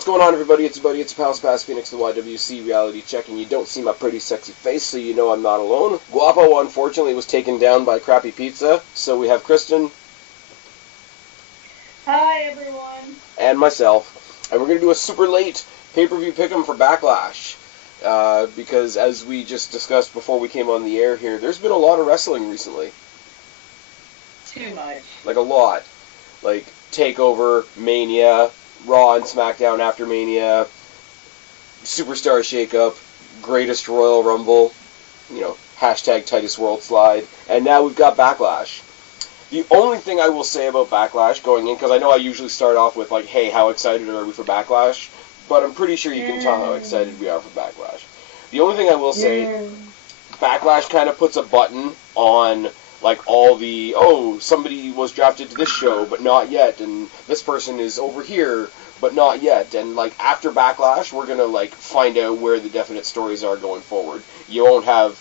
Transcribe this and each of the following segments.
What's going on, everybody? It's your buddy, it's pal Spaz Phoenix, the YWC reality check, and you don't see my pretty sexy face, so you know I'm not alone. Guapo, unfortunately, was taken down by crappy pizza, so we have Kristen. Hi, everyone. And myself. And we're going to do a super late pay-per-view pick 'em for Backlash. Because, as we just discussed before we came on the air here, there's been a lot of wrestling recently. Too much. Like, a lot. Like, Takeover, Mania, Raw and SmackDown after Mania, Superstar Shakeup, Greatest Royal Rumble, hashtag Titus World Slide, and now we've got Backlash. The only thing I will say about Backlash going in, because I know I usually start off with, like, hey, how excited are we for Backlash? But I'm pretty sure you can tell how excited we are for Backlash. The only thing I will say, Backlash kind of puts a button on, like, all the, somebody was drafted to this show, but not yet, and this person is over here, but not yet. And, like, after Backlash, we're gonna, like, find out where the definite stories are going forward. You won't have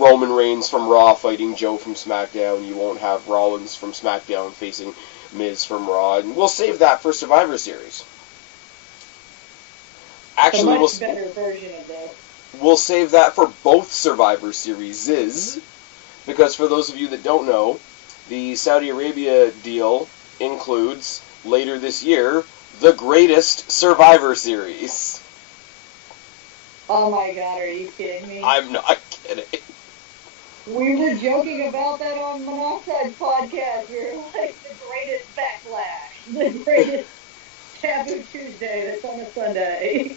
Roman Reigns from Raw fighting Joe from SmackDown. You won't have Rollins from SmackDown facing Miz from Raw. And we'll save that for Survivor Series. Actually, a much better version of this. We'll save that for both Survivor Series. Because for those of you that don't know, the Saudi Arabia deal includes, later this year, the greatest Survivor Series. Oh my god, are you kidding me? I'm not kidding. We were joking about that on Monoxide's podcast. We were like, the greatest Backlash. The greatest Taboo Tuesday that's on a Sunday.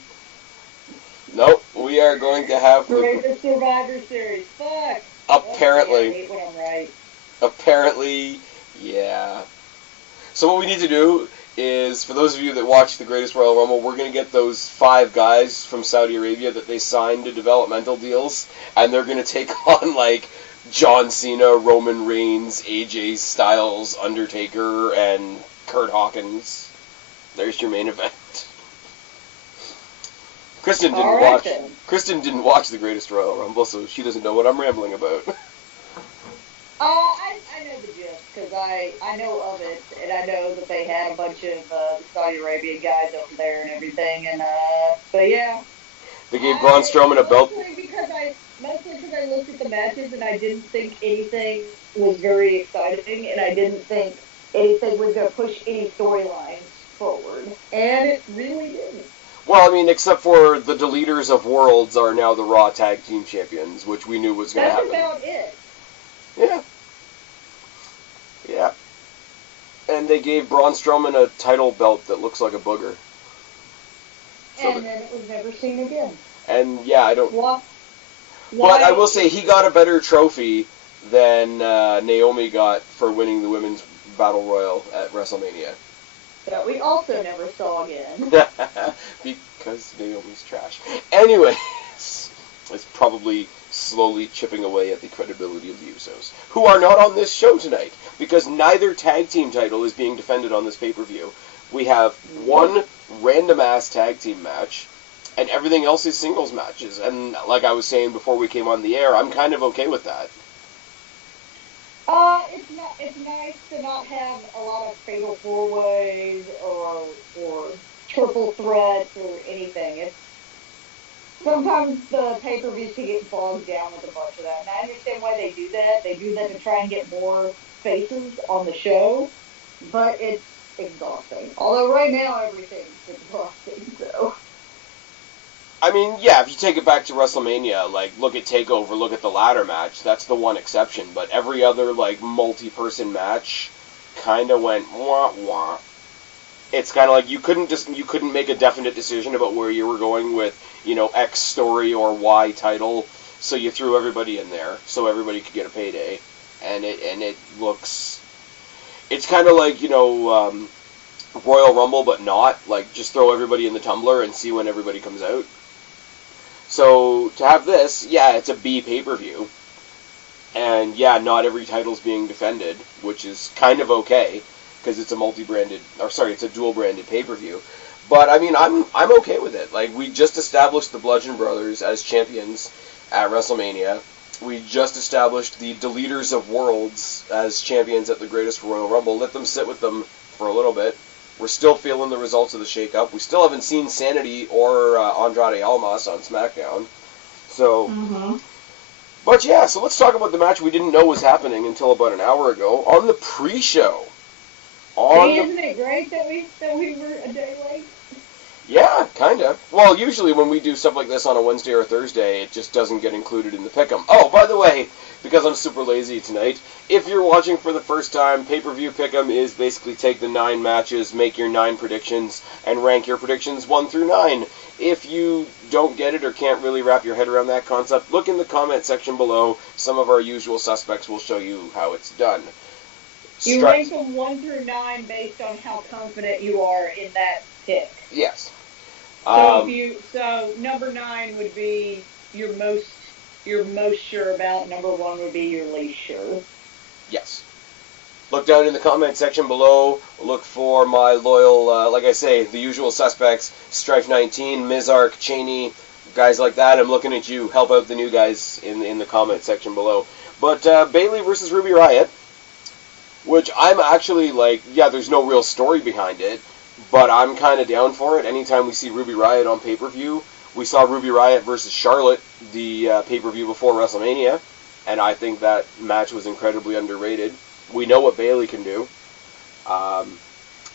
Nope, we are going to have the greatest Survivor Series. Fuck. Apparently. I hate when I'm right. Apparently, yeah. So what we need to do is, for those of you that watch the Greatest Royal Rumble, we're going to get those 5 guys from Saudi Arabia that they signed to developmental deals, and they're going to take on, like, John Cena, Roman Reigns, AJ Styles, Undertaker, and Kurt Hawkins. There's your main event. Kristen didn't watch the Greatest Royal Rumble, so she doesn't know what I'm rambling about. I know the gist, because I know of it, and I know that they had a bunch of Saudi Arabian guys over there and everything, and, but yeah. They gave Braun Strowman a belt. Mostly because I looked at the matches, and I didn't think anything was very exciting, and I didn't think anything was going to push any storylines forward, and it really didn't. Well, I mean, except for the Deleters of Worlds are now the Raw Tag Team Champions, which we knew was going to happen. That's about it. Yeah. Yeah. And they gave Braun Strowman a title belt that looks like a booger. And then it was never seen again. And, yeah, I don't... Why? But I will say, he got a better trophy than Naomi got for winning the Women's Battle Royal at WrestleMania. That we also never saw again. Because Naomi's trash. Anyways, it's probably slowly chipping away at the credibility of the Usos, who are not on this show tonight, because neither tag team title is being defended on this pay-per-view. We have one random-ass tag team match, and everything else is singles matches. And like I was saying before we came on the air, I'm kind of okay with that. It's nice to not have a lot of fatal 4-ways or triple threats or anything. Sometimes the pay-per-views can get bogged down with a bunch of that, and I understand why they do that. They do that to try and get more faces on the show, but it's exhausting. Although right now everything's exhausting, so... I mean, yeah, if you take it back to WrestleMania, like, look at TakeOver, look at the ladder match, that's the one exception, but every other, like, multi-person match kind of went wah-wah. It's kind of like you couldn't make a definite decision about where you were going with, X story or Y title, so you threw everybody in there, so everybody could get a payday, and it looks... It's kind of like, Royal Rumble, but not, like, just throw everybody in the tumbler and see when everybody comes out. So, to have this, yeah, it's a B pay-per-view. And, yeah, not every title's being defended, which is kind of okay, because it's a dual-branded pay-per-view. But, I mean, I'm okay with it. Like, we just established the Bludgeon Brothers as champions at WrestleMania. We just established the Deleters of Worlds as champions at the Greatest Royal Rumble. Let them sit with them for a little bit. We're still feeling the results of the shakeup. We still haven't seen Sanity or Andrade Almas on SmackDown. So, but yeah, so let's talk about the match we didn't know was happening until about an hour ago on the pre-show. Isn't it great that we were a day late? Yeah, kind of. Well, usually when we do stuff like this on a Wednesday or a Thursday, it just doesn't get included in the pick'em. Oh, by the way, because I'm super lazy tonight, if you're watching for the first time, pay-per-view pick'em is basically take the 9 matches, make your 9 predictions, and rank your predictions 1 through 9. If you don't get it or can't really wrap your head around that concept, look in the comment section below. Some of our usual suspects will show you how it's done. You rank them 1 through 9 based on how confident you are in that pick. Yes. So number 9 would be you're most sure about. Number 1 would be your least sure. Yes. Look down in the comment section below. Look for my loyal, like I say, the usual suspects: strifenineteen, Mizark, Cheney, guys like that. I'm looking at you. Help out the new guys in the comment section below. But Bayley versus Ruby Riott, which I'm actually like, yeah, there's no real story behind it, but I'm kind of down for it. Anytime we see Ruby Riott on pay-per-view, we saw Ruby Riott versus Charlotte, the pay-per-view before WrestleMania, and I think that match was incredibly underrated. We know what Bayley can do,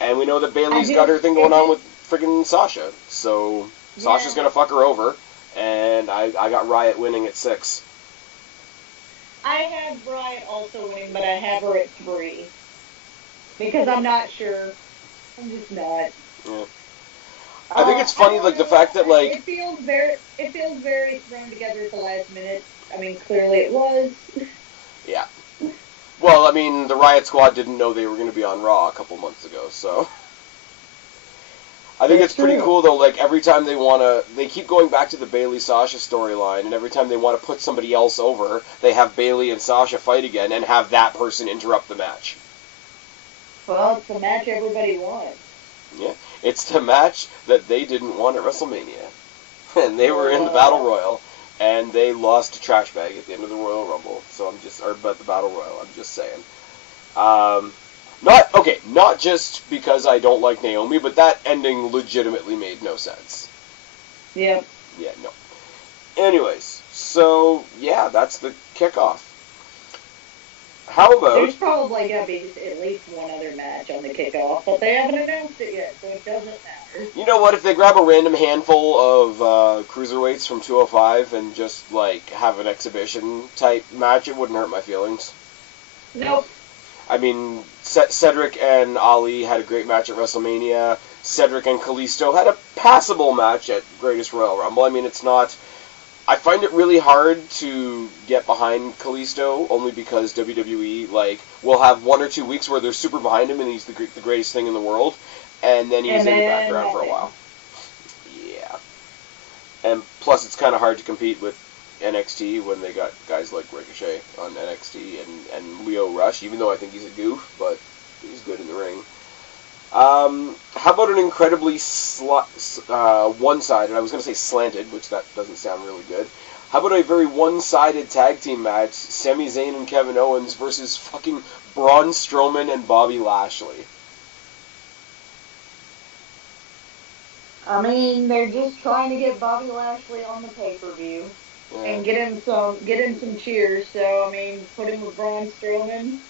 and we know that Bayley's got her thing going on with friggin' Sasha, so Sasha's going to fuck her over, and I got Riott winning at 6. I have Riott also winning, but I have her at 3. Because I'm not sure. I'm just not. Yeah. I think it's funny, like, the fact that, like... It feels very thrown together at the last minute. I mean, clearly it was. Yeah. Well, I mean, the Riott Squad didn't know they were going to be on Raw a couple months ago, so... I think it's pretty cool, though, like, every time they keep going back to the Bayley-Sasha storyline, and every time they want to put somebody else over, they have Bayley and Sasha fight again, and have that person interrupt the match. Well, it's the match everybody wants. Yeah, it's the match that they didn't want at WrestleMania. And they were in the Battle Royal, and they lost to Trash Bag at the end of the Royal Rumble, but the Battle Royal, I'm just saying. Not just because I don't like Naomi, but that ending legitimately made no sense. Yep. Yeah, no. Anyways, so, yeah, that's the kickoff. How about... There's probably going to be at least one other match on the kickoff, but they haven't announced it yet, so it doesn't matter. You know what? If they grab a random handful of cruiserweights from 205 and just, like, have an exhibition-type match, it wouldn't hurt my feelings. Nope. I mean, Cedric and Ali had a great match at WrestleMania. Cedric and Kalisto had a passable match at Greatest Royal Rumble. I mean, it's not... I find it really hard to get behind Kalisto, only because WWE, like, will have 1 or 2 weeks where they're super behind him and he's the greatest thing in the world, and then he's in the background for a while. Yeah. And plus, it's kind of hard to compete with NXT when they got guys like Ricochet on NXT and Leo Rush, even though I think he's a goof, but he's good in the ring. How about an incredibly one-sided, I was going to say slanted, which that doesn't sound really good. How about a very one-sided tag team match, Sami Zayn and Kevin Owens versus fucking Braun Strowman and Bobby Lashley? I mean, they're just trying to get Bobby Lashley on the pay-per-view. Yeah. And get him some cheers, so, I mean, put him with Braun Strowman.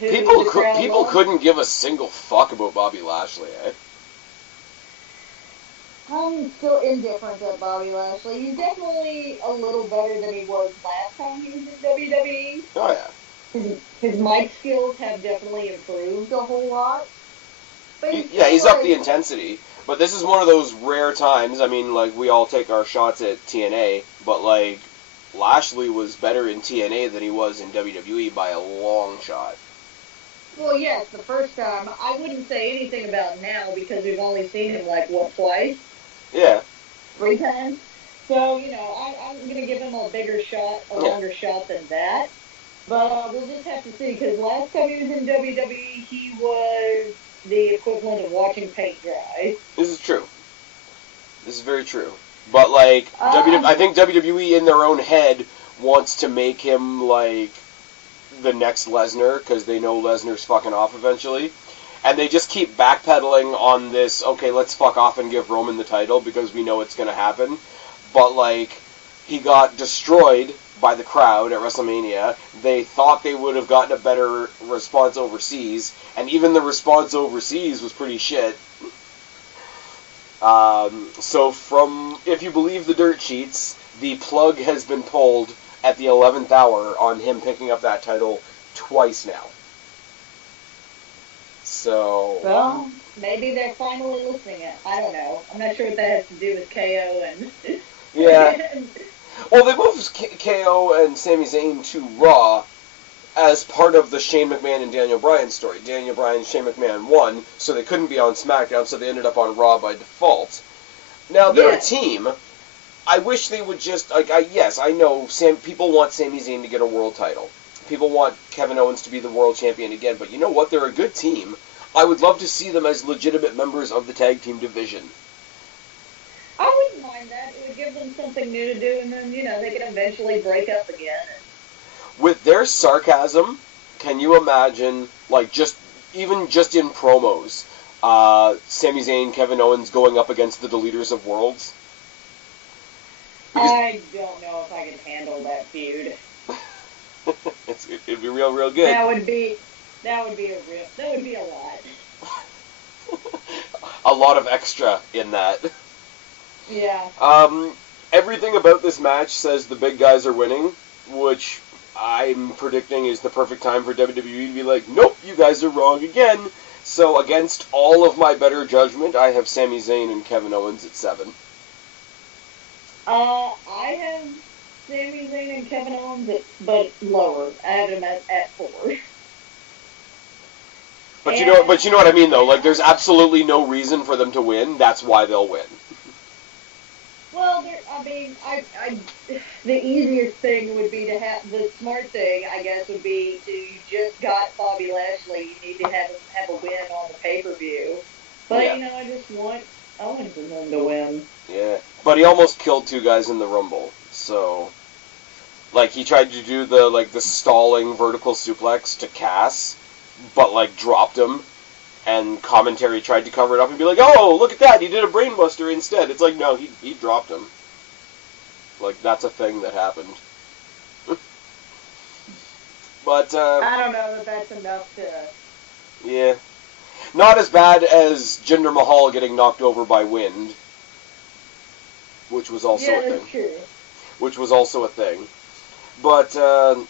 People couldn't give a single fuck about Bobby Lashley, eh? I'm still indifferent to Bobby Lashley. He's definitely a little better than he was last time he was in WWE. Oh, yeah. His mic skills have definitely improved a whole lot. But he's up the intensity. But this is one of those rare times. I mean, like, we all take our shots at TNA, but, like, Lashley was better in TNA than he was in WWE by a long shot. Well, yes, the first time. I wouldn't say anything about now because we've only seen him, like, twice? Yeah. 3 times? So, you know, I'm going to give him a bigger shot, a longer shot than that. But we'll just have to see, because last time he was in WWE, he was the equivalent of watching paint dry. This is true. This is very true. But, like, I think WWE in their own head wants to make him, like, the next Lesnar, because they know Lesnar's fucking off eventually. And they just keep backpedaling on this, okay, let's fuck off and give Roman the title because we know it's going to happen. But, like, he got destroyed by the crowd at WrestleMania. They thought they would have gotten a better response overseas, and even the response overseas was pretty shit. So if you believe the dirt sheets, the plug has been pulled at the 11th hour on him picking up that title twice now. So... Well, maybe they're finally listening. I don't know. I'm not sure what that has to do with KO and... Yeah. Well, they moved KO and Sami Zayn to Raw as part of the Shane McMahon and Daniel Bryan story. Daniel Bryan and Shane McMahon won, so they couldn't be on SmackDown, so they ended up on Raw by default. Now, they're a team. I wish they would just... yes, I know people want Sami Zayn to get a world title. People want Kevin Owens to be the world champion again, but you know what? They're a good team. I would love to see them as legitimate members of the tag team division. I wouldn't mind that. It would give them something new to do, and then, they can eventually break up again. With their sarcasm, can you imagine, just in promos, Sami Zayn, Kevin Owens going up against the Deleters of Worlds? Because I don't know if I can handle that feud. It'd be real good. That would be a lot. A lot of extra in that. Yeah. Everything about this match says the big guys are winning, which I'm predicting is the perfect time for WWE to be like, nope, you guys are wrong again. So against all of my better judgment, I have Sami Zayn and Kevin Owens at 7. I have Sami Zayn and Kevin Owens, but lower. I have them at 4. But you know what I mean, though. Like, there's absolutely no reason for them to win. That's why they'll win. Well, the easiest thing would be to have, the smart thing, I guess, would be you just got Bobby Lashley, you need to have a win on the pay-per-view. But, I just want Owens and them to win. Yeah, but he almost killed 2 guys in the Rumble, so... he tried to do the stalling vertical suplex to Cass, but, dropped him, and commentary tried to cover it up and be like, oh, look at that, he did a brainbuster instead. It's like, no, he dropped him. That's a thing that happened. But, I don't know that that's enough to... Yeah. Not as bad as Jinder Mahal getting knocked over by wind, which was also a thing. Yeah, that's true. Which was also a thing. But,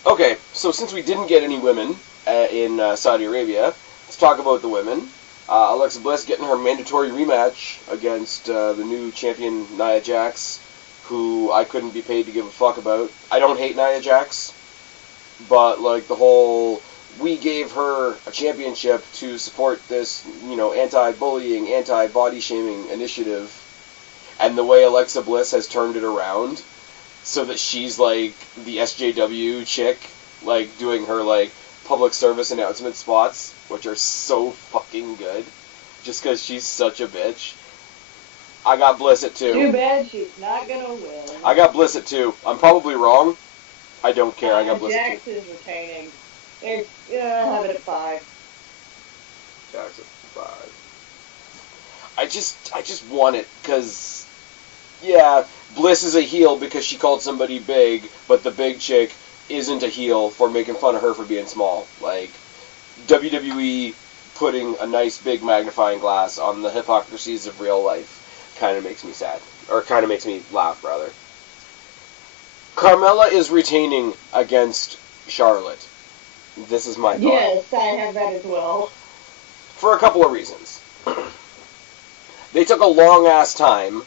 okay, so since we didn't get any women in Saudi Arabia, let's talk about the women. Alexa Bliss getting her mandatory rematch against the new champion, Nia Jax, who I couldn't be paid to give a fuck about. I don't hate Nia Jax, but, the whole, we gave her a championship to support this, anti-bullying, anti-body-shaming initiative, and the way Alexa Bliss has turned it around, so that she's, the SJW chick, doing her, public service announcement spots, which are so fucking good, just because she's such a bitch. I got Bliss at 2. Too bad she's not gonna win. I got Bliss at 2. I'm probably wrong. I don't care. I got Bliss at 2. Jax is retaining. I have it at 5. Jax at 5. I just want it, because, yeah, Bliss is a heel because she called somebody big, but the big chick isn't a heel for making fun of her for being small. WWE putting a nice big magnifying glass on the hypocrisies of real life kind of makes me sad. Or kind of makes me laugh, rather. Carmella is retaining against Charlotte. This is my thought. Yes, I have that as well. For a couple of reasons. They took a long-ass time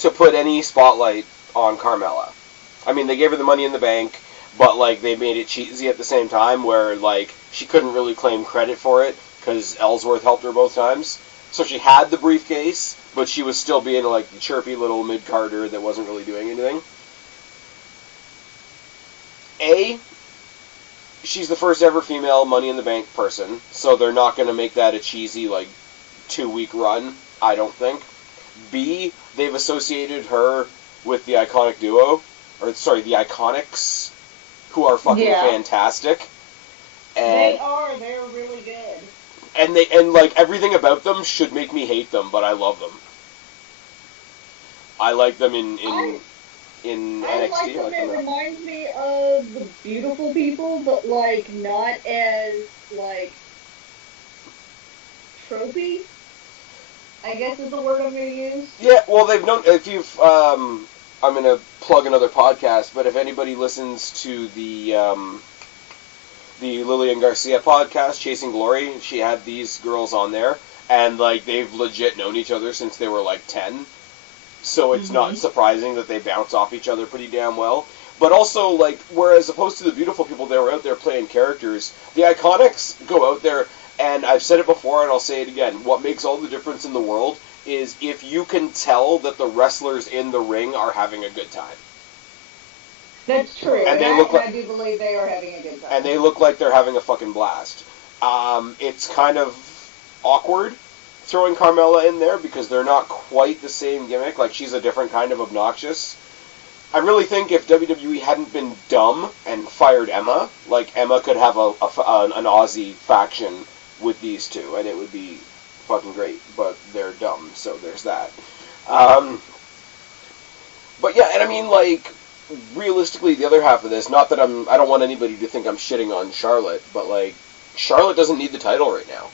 to put any spotlight on Carmella. I mean, they gave her the Money in the Bank, but, they made it cheesy at the same time, where, she couldn't really claim credit for it, because Ellsworth helped her both times. So she had the briefcase, but she was still being, the chirpy little mid-carder that wasn't really doing anything. She's the first ever female Money in the Bank person, so they're not going to make that a cheesy, 2-week run, I don't think. B, they've associated her with the Iconic Duo, the Iconics, who are fucking fantastic. And they're really good. and like everything about them should make me hate them, but I love them. I like them in NXT. I like them. It reminds me of the Beautiful People, but like not as like tropey, I guess is the word I'm going to use. Yeah, well, they've known, if you've, I'm going to plug another podcast, but if anybody listens to the Lillian Garcia podcast, Chasing Glory, she had these girls on there, and, like, they've legit known each other since they were, like, 10, so it's not surprising that they bounce off each other pretty damn well. But also, like, whereas opposed to the Beautiful People, they were out there playing characters, the Iconics go out there. And I've said it before, and I'll say it again. What makes all the difference in the world is if you can tell that the wrestlers in the ring are having a good time. That's true. And I do believe they are having a good time. And they look like they're having a fucking blast. It's kind of awkward throwing Carmella in there because they're not quite the same gimmick. Like, she's a different kind of obnoxious. I really think if WWE hadn't been dumb and fired Emma, like, Emma could have an Aussie faction with these two, and it would be fucking great, but they're dumb, so there's that. But yeah, and I mean, like, realistically, the other half of this, not that I don't want anybody to think I'm shitting on Charlotte, but, like, Charlotte doesn't need the title right now.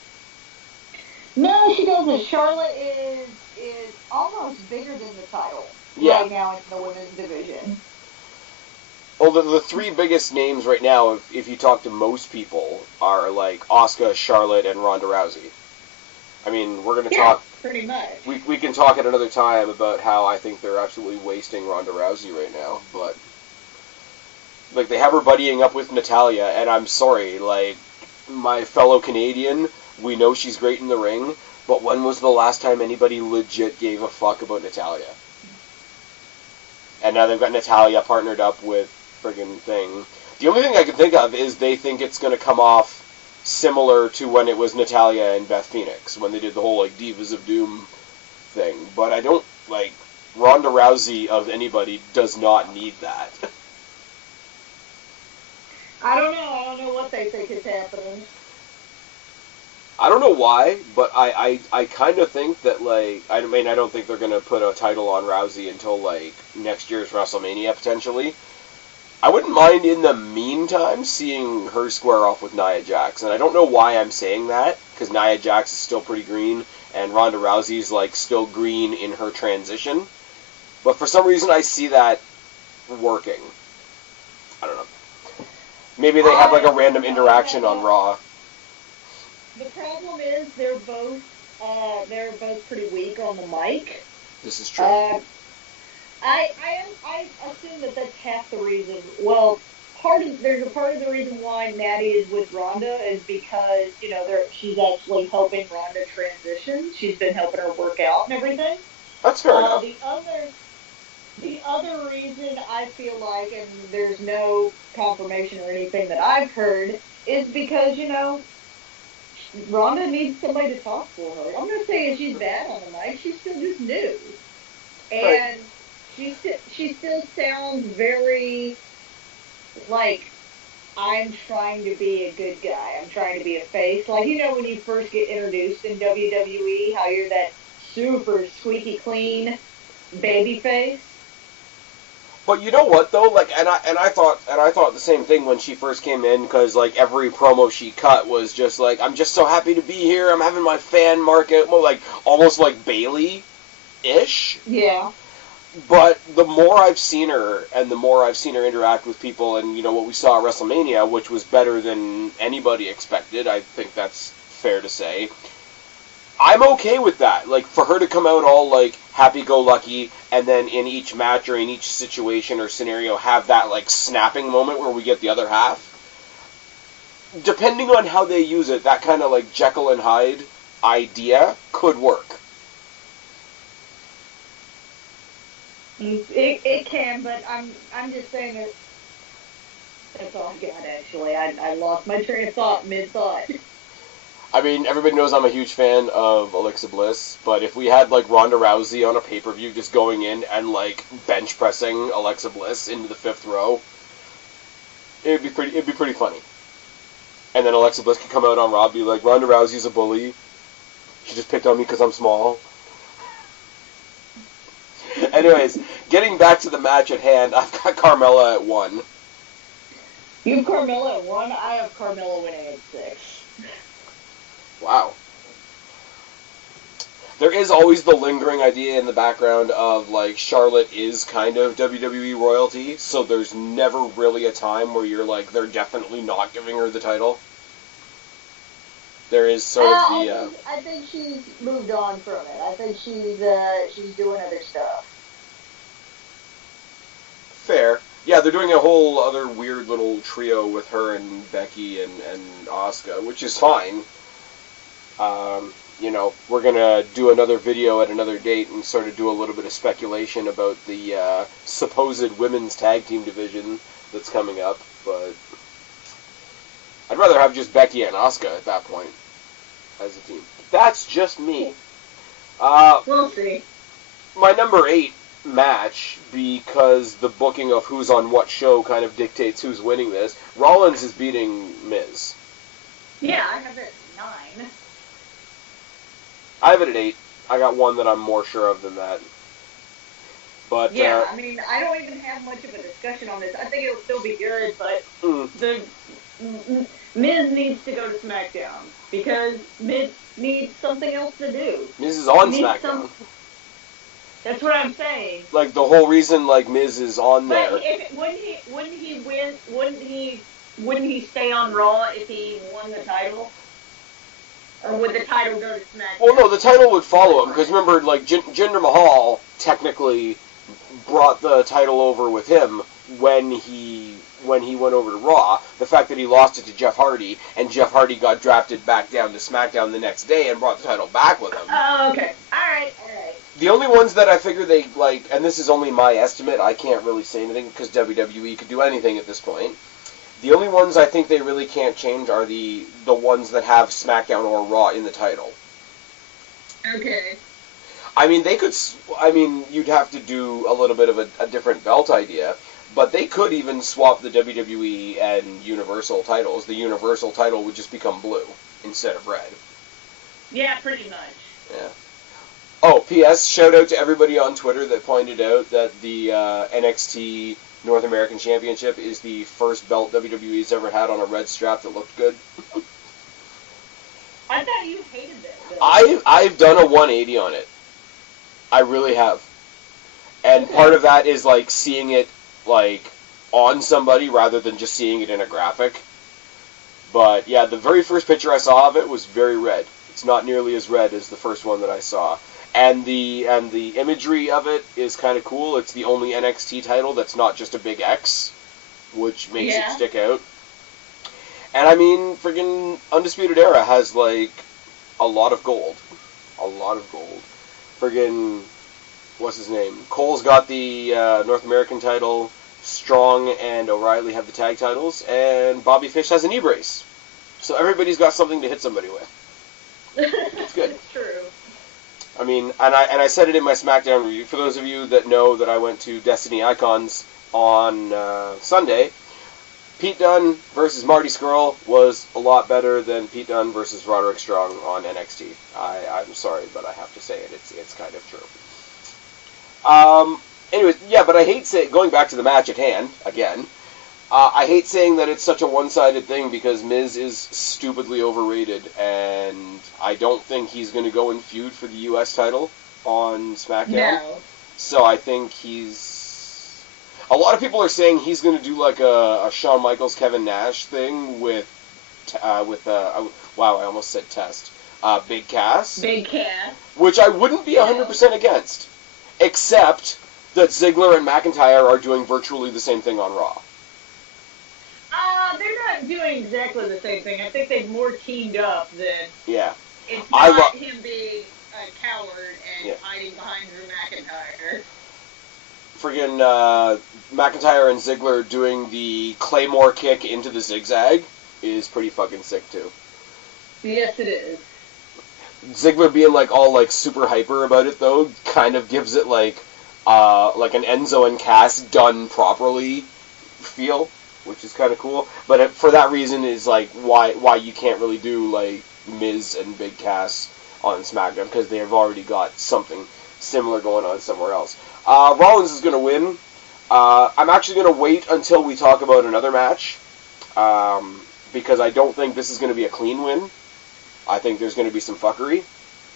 No, she doesn't. Charlotte is almost bigger than the title right now in the women's division. Well, the three biggest names right now, if you talk to most people, are, like, Asuka, Charlotte, and Ronda Rousey. I mean, we're going to talk... pretty much. We can talk at another time about how I think they're absolutely wasting Ronda Rousey right now, but... Like, they have her buddying up with Natalya, and I'm sorry, like, my fellow Canadian, we know she's great in the ring, but when was the last time anybody legit gave a fuck about Natalya? And now they've got Natalya partnered up with friggin' thing. The only thing I can think of is they think it's going to come off similar to when it was Natalya and Beth Phoenix, when they did the whole, like, Divas of Doom thing. But I don't, like, Ronda Rousey of anybody does not need that. I don't know what they think is happening. I don't know why, but I kind of think that, like, I mean, I don't think they're going to put a title on Rousey until, like, next year's WrestleMania, potentially. I wouldn't mind, in the meantime, seeing her square off with Nia Jax. And I don't know why I'm saying that, because Nia Jax is still pretty green, and Ronda Rousey's, like, still green in her transition. But for some reason, I see that working. I don't know. Maybe they have, like, a random interaction on Raw. The problem is they're both pretty weak on the mic. This is true. I assume that that's half the reason. Well, there's a part of the reason why Natty is with Ronda is because, you know, she's actually helping Ronda transition. She's been helping her work out and everything. That's fair enough. The other reason I feel like, and there's no confirmation or anything that I've heard, is because, you know, Ronda needs somebody to talk for her. I'm not saying she's bad on the mic. She's still just new. And she still sounds very, like, I'm trying to be a good guy. I'm trying to be a face. Like, you know when you first get introduced in WWE, how you're that super squeaky clean baby face? But you know what though, like, and I thought the same thing when she first came in, because like every promo she cut was just like, I'm just so happy to be here. I'm having my fan market, like almost like Bayley-ish. Yeah. But the more I've seen her, and the more I've seen her interact with people, and you know what we saw at WrestleMania, which was better than anybody expected, I think that's fair to say. I'm okay with that. Like, for her to come out all, like, happy-go-lucky, and then in each match or in each situation or scenario have that, like, snapping moment where we get the other half. Depending on how they use it, that kind of, like, Jekyll and Hyde idea could work. It can, but I'm just saying that that's all I got, actually. I lost my train of thought mid-thought. I mean, everybody knows I'm a huge fan of Alexa Bliss, but if we had, like, Ronda Rousey on a pay-per-view just going in and, like, bench pressing Alexa Bliss into the 5th row, it'd be pretty funny. And then Alexa Bliss could come out on Raw and be like, Ronda Rousey's a bully. She just picked on me because I'm small. Anyways, getting back to the match at hand, I've got Carmella at 1. You have Carmella at 1? I have Carmella winning at 6. Wow. There is always the lingering idea in the background of, like, Charlotte is kind of WWE royalty, so there's never really a time where you're like, they're definitely not giving her the title. There is sort of the... I think she's moved on from it. I think she's doing other stuff. Fair. Yeah, they're doing a whole other weird little trio with her and Becky and Asuka, which is fine. You know, we're going to do another video at another date and sort of do a little bit of speculation about the supposed women's tag team division that's coming up, but I'd rather have just Becky and Asuka at that point as a team. That's just me. We'll see. My number 8 match, because the booking of who's on what show kind of dictates who's winning this, Rollins is beating Miz. Yeah, I have it at 9. I have it at 8. I got one that I'm more sure of than that. But yeah, I mean, I don't even have much of a discussion on this. I think it'll still be good, but the Miz needs to go to SmackDown because Miz needs something else to do. Miz is on SmackDown. That's what I'm saying. Like the whole reason, like Miz is on there. But wouldn't he stay on Raw if he won the title? Or would the title go to SmackDown? Well, no, the title would follow him, because remember, like, Jinder Mahal technically brought the title over with him when he went over to Raw. The fact that he lost it to Jeff Hardy, and Jeff Hardy got drafted back down to SmackDown the next day and brought the title back with him. Oh, okay. Alright. The only ones that I figure they, like, and this is only my estimate, I can't really say anything, because WWE could do anything at this point. The only ones I think they really can't change are the ones that have SmackDown or Raw in the title. Okay. I mean, you'd have to do a little bit of a different belt idea, but they could even swap the WWE and Universal titles. The Universal title would just become blue instead of red. Yeah, pretty much. Yeah. Oh, P.S. Shout out to everybody on Twitter that pointed out that the NXT North American Championship is the first belt WWE's ever had on a red strap that looked good. I thought you hated that. I've done a 180 on it. I really have. And part of that is like seeing it like on somebody rather than just seeing it in a graphic. But yeah, the very first picture I saw of it was very red. It's not nearly as red as the first one that I saw. And the imagery of it is kind of cool. It's the only NXT title that's not just a big X, which makes it stick out. And I mean, friggin' Undisputed Era has like a lot of gold. A lot of gold. Friggin', what's his name? Cole's got the North American title. Strong and O'Reilly have the tag titles. And Bobby Fish has a knee brace. So everybody's got something to hit somebody with. It's good. It's true. I mean, and I said it in my SmackDown review. For those of you that know that I went to Destiny Icons on Sunday, Pete Dunne versus Marty Scurll was a lot better than Pete Dunne versus Roderick Strong on NXT. I'm sorry, but I have to say it. It's kind of true. Anyways, yeah, but I hate going back to the match at hand again. I hate saying that it's such a one-sided thing because Miz is stupidly overrated, and I don't think he's going to go and feud for the U.S. title on SmackDown. No. So I think he's... A lot of people are saying he's going to do like a Shawn Michaels, Kevin Nash thing with wow, I almost said Test. Big Cass. Big Cass. Which I wouldn't be 100% against, except that Ziggler and McIntyre are doing virtually the same thing on Raw. They're not doing exactly the same thing. I think they've more teamed up than... Yeah. It's not him being a coward and hiding behind Drew McIntyre. Friggin' McIntyre and Ziggler doing the Claymore kick into the zigzag is pretty fucking sick, too. Yes, it is. Ziggler being, like, all, like, super hyper about it, though, kind of gives it, like an Enzo and Cass done properly feel. which is kind of cool. But for that reason is like why you can't really do like Miz and Big Cass on SmackDown, because they've already got something similar going on somewhere else. Rollins is going to win. I'm actually going to wait until we talk about another match, because I don't think this is going to be a clean win. I think there's going to be some fuckery,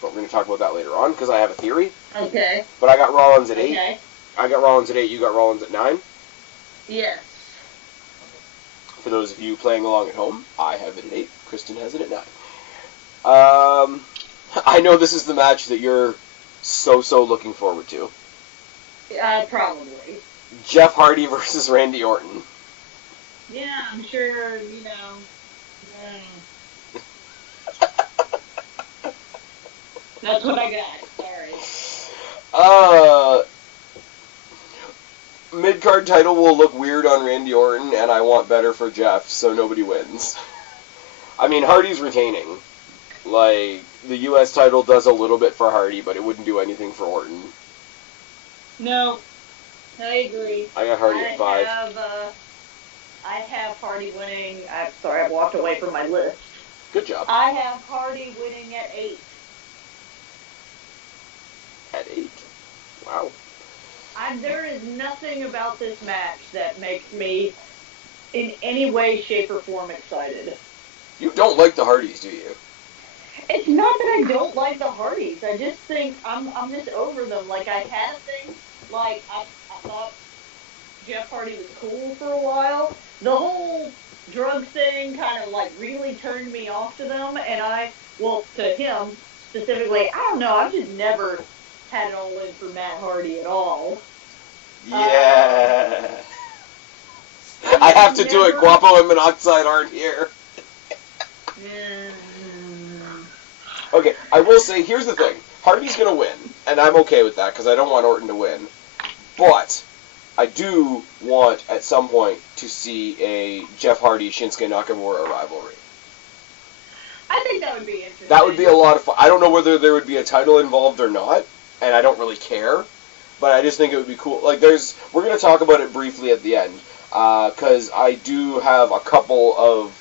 but we're going to talk about that later on, because I have a theory. Okay. But I got Rollins at 8. Okay. I got Rollins at 8, you got Rollins at 9. Yes. For those of you playing along at home, I have it at 8, Kristen has it at 9. I know this is the match that you're so looking forward to. Probably. Jeff Hardy versus Randy Orton. Yeah, I'm sure, That's what I got, sorry. Mid-card title will look weird on Randy Orton, and I want better for Jeff, so nobody wins. I mean, Hardy's retaining. Like, the U.S. title does a little bit for Hardy, but it wouldn't do anything for Orton. No, I agree. I got Hardy at 5. I have Hardy winning. I'm sorry, I walked away from my list. Good job. I have Hardy winning at 8. At 8? Wow. There is nothing about this match that makes me in any way, shape, or form excited. You don't like the Hardys, do you? It's not that I don't like the Hardys. I just think I'm just over them. Like, I had things, like, I thought Jeff Hardy was cool for a while. The whole drug thing kind of, like, really turned me off to them, and to him specifically, I don't know, I've just never had it all in for Matt Hardy at all. Yeah. I have to do it. Guapo and Monoxide aren't here. Okay, I will say, here's the thing. Hardy's going to win, and I'm okay with that, because I don't want Orton to win. But I do want, at some point, to see a Jeff Hardy-Shinsuke Nakamura rivalry. I think that would be interesting. That would be a lot of fun. I don't know whether there would be a title involved or not, and I don't really care. But I just think it would be cool. Like, we're going to talk about it briefly at the end, because I do have a couple of,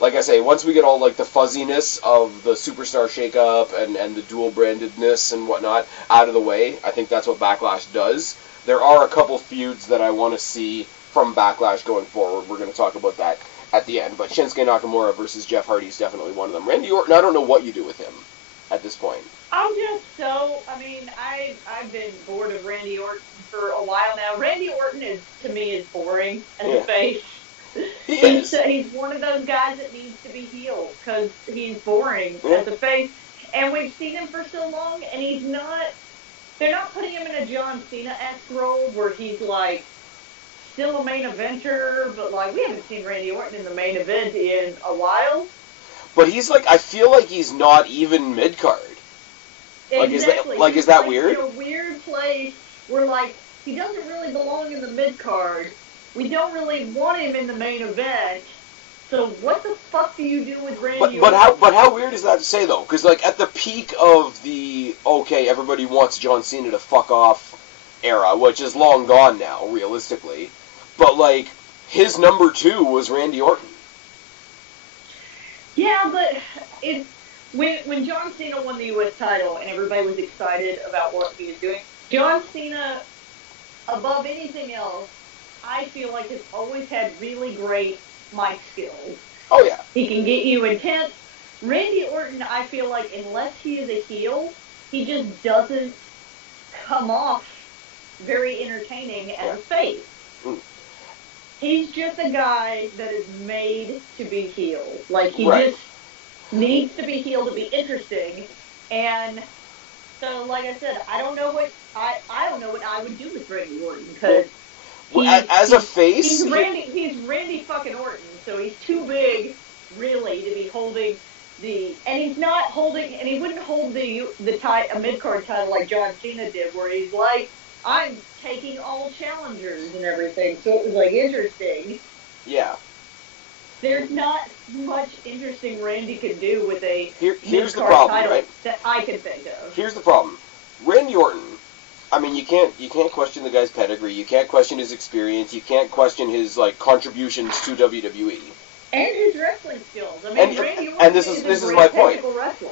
like I say, once we get all, like, the fuzziness of the Superstar shakeup and the dual-brandedness and whatnot out of the way, I think that's what Backlash does. There are a couple feuds that I want to see from Backlash going forward. We're going to talk about that at the end. But Shinsuke Nakamura versus Jeff Hardy is definitely one of them. Randy Orton, I don't know what you do with him at this point. I'm just I've been bored of Randy Orton for a while now. Randy Orton to me is boring as a face. He's one of those guys that needs to be healed because he's boring as a face. And we've seen him for so long, and they're not putting him in a John Cena-esque role where he's, like, still a main eventer, but, like, we haven't seen Randy Orton in the main event in a while. But he's, like, I feel like he's not even mid-card. Exactly. Is that weird? In a weird place where, like, he doesn't really belong in the mid-card. We don't really want him in the main event. So what the fuck do you do with Randy Orton? But how weird is that to say, though? Because, like, at the peak of the, okay, everybody wants John Cena to fuck off era, which is long gone now, realistically. But, like, his number 2 was Randy Orton. Yeah, but when John Cena won the U.S. title and everybody was excited about what he was doing, John Cena, above anything else, I feel like has always had really great mic skills. Oh, yeah. He can get you intense. Randy Orton, I feel like, unless he is a heel, he just doesn't come off very entertaining as a face. He's just a guy that is made to be healed. Like, he just needs to be healed to be interesting. And so, like I said, I don't know what I would do with Randy Orton, because as a face, he's Randy fucking Orton, so he's too big, really, to be holding and he's not holding, and he wouldn't hold a mid-card title like John Cena did, where he's like, I'm taking all challengers and everything, so it was, like, interesting. Yeah. There's not much interesting Randy could do with here's the problem, title right? that I can think of. Here's the problem. Randy Orton, mean, you can't question the guy's pedigree. You can't question his experience. You can't question his contributions to WWE. And his wrestling skills. I mean, Randy Orton and this is my point. Wrestler.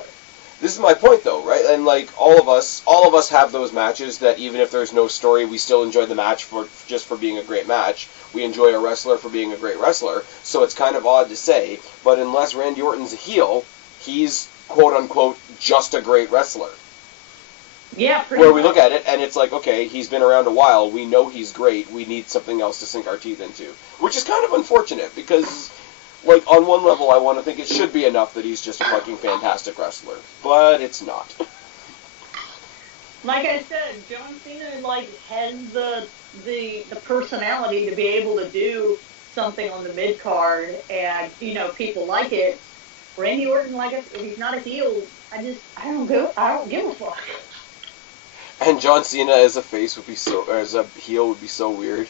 This is my point, though, right? And all of us have those matches that even if there's no story, we still enjoy the match for being a great match. We enjoy a wrestler for being a great wrestler. So it's kind of odd to say, but unless Randy Orton's a heel, he's quote unquote just a great wrestler. Yeah, where we look at it and it's like, okay, he's been around a while. We know he's great. We need something else to sink our teeth into, which is kind of unfortunate because. On one level, I want to think it should be enough that he's just a fucking fantastic wrestler. But it's not. Like I said, John Cena, has the personality to be able to do something on the mid-card, and, people like it. Randy Orton, if he's not a heel, I don't give a fuck. And John Cena as a face as a heel would be so weird.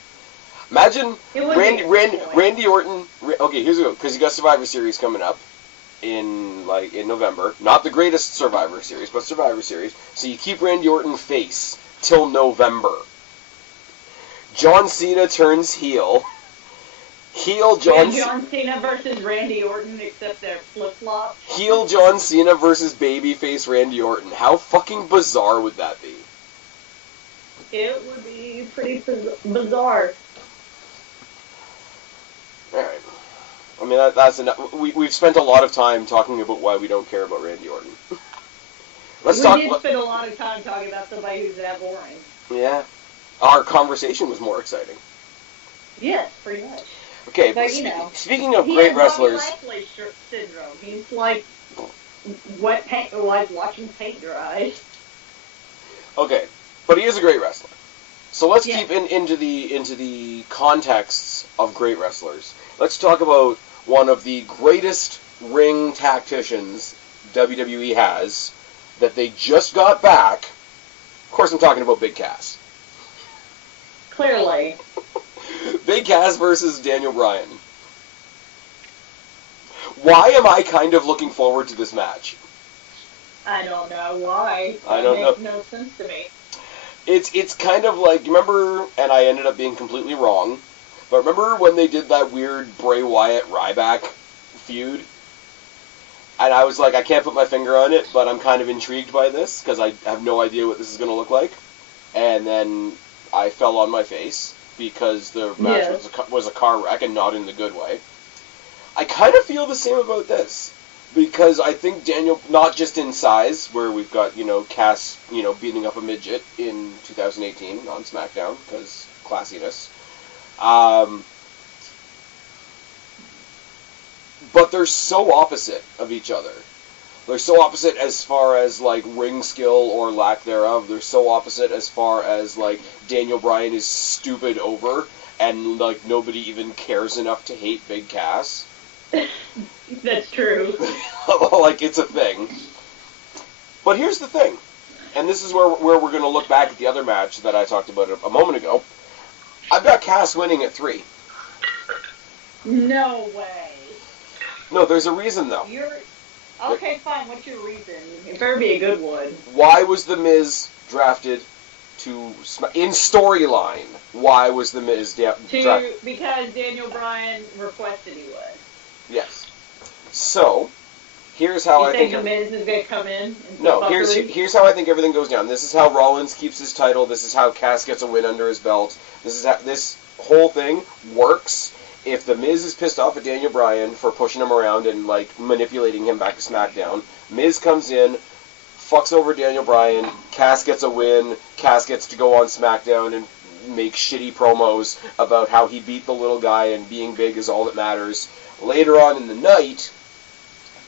Imagine Randy Orton. Okay, here's the go, because you got Survivor Series coming up in November. Not the greatest Survivor Series, but Survivor Series. So you keep Randy Orton face till November. John Cena turns heel. John Cena versus Randy Orton, except they're flip-flops. Heel John Cena versus babyface Randy Orton. How fucking bizarre would that be? It would be pretty bizarre. Alright. I mean, that's enough. We've spent a lot of time talking about why we don't care about Randy Orton. We did spend a lot of time talking about somebody who's that boring. Yeah. Our conversation was more exciting. Yes, pretty much. Okay, but speaking of great wrestlers... He has Lashley syndrome. He's like wet paint, like watching paint dry. Okay, but he is a great wrestler. So let's keep into the contexts of great wrestlers. Let's talk about one of the greatest ring tacticians WWE has that they just got back. Of course, I'm talking about Big Cass. Clearly. Big Cass versus Daniel Bryan. Why am I kind of looking forward to this match? I don't know why. I don't know. It makes no sense to me. It's kind of like, remember, and I ended up being completely wrong, but remember when they did that weird Bray Wyatt-Ryback feud? And I was like, I can't put my finger on it, but I'm kind of intrigued by this, because I have no idea what this is going to look like. And then I fell on my face, because the match was a car wreck, and not in the good way. I kind of feel the same about this. Because I think Daniel, not just in size, where we've got, Cass, beating up a midget in 2018 on SmackDown, because classiness. But they're so opposite of each other. They're so opposite as far as, ring skill or lack thereof. They're so opposite as far as, Daniel Bryan is stupid over, and, nobody even cares enough to hate Big Cass. That's true. It's a thing. But here's the thing, and this is where we're going to look back at the other match that I talked about a moment ago. I've got Cass winning at 3. No way. No, there's a reason, though. Okay, fine. What's your reason? It better be a good one. Why was The Miz drafted to... In storyline, why was The Miz drafted? Because Daniel Bryan requested he was. Yes. So, here's how I think... You think The Miz is going to come in? No, here's how I think everything goes down. This is how Rollins keeps his title. This is how Cass gets a win under his belt. This is how this whole thing works. If The Miz is pissed off at Daniel Bryan for pushing him around and, manipulating him back to SmackDown, Miz comes in, fucks over Daniel Bryan, Cass gets a win, Cass gets to go on SmackDown and make shitty promos about how he beat the little guy and being big is all that matters. Later on in the night,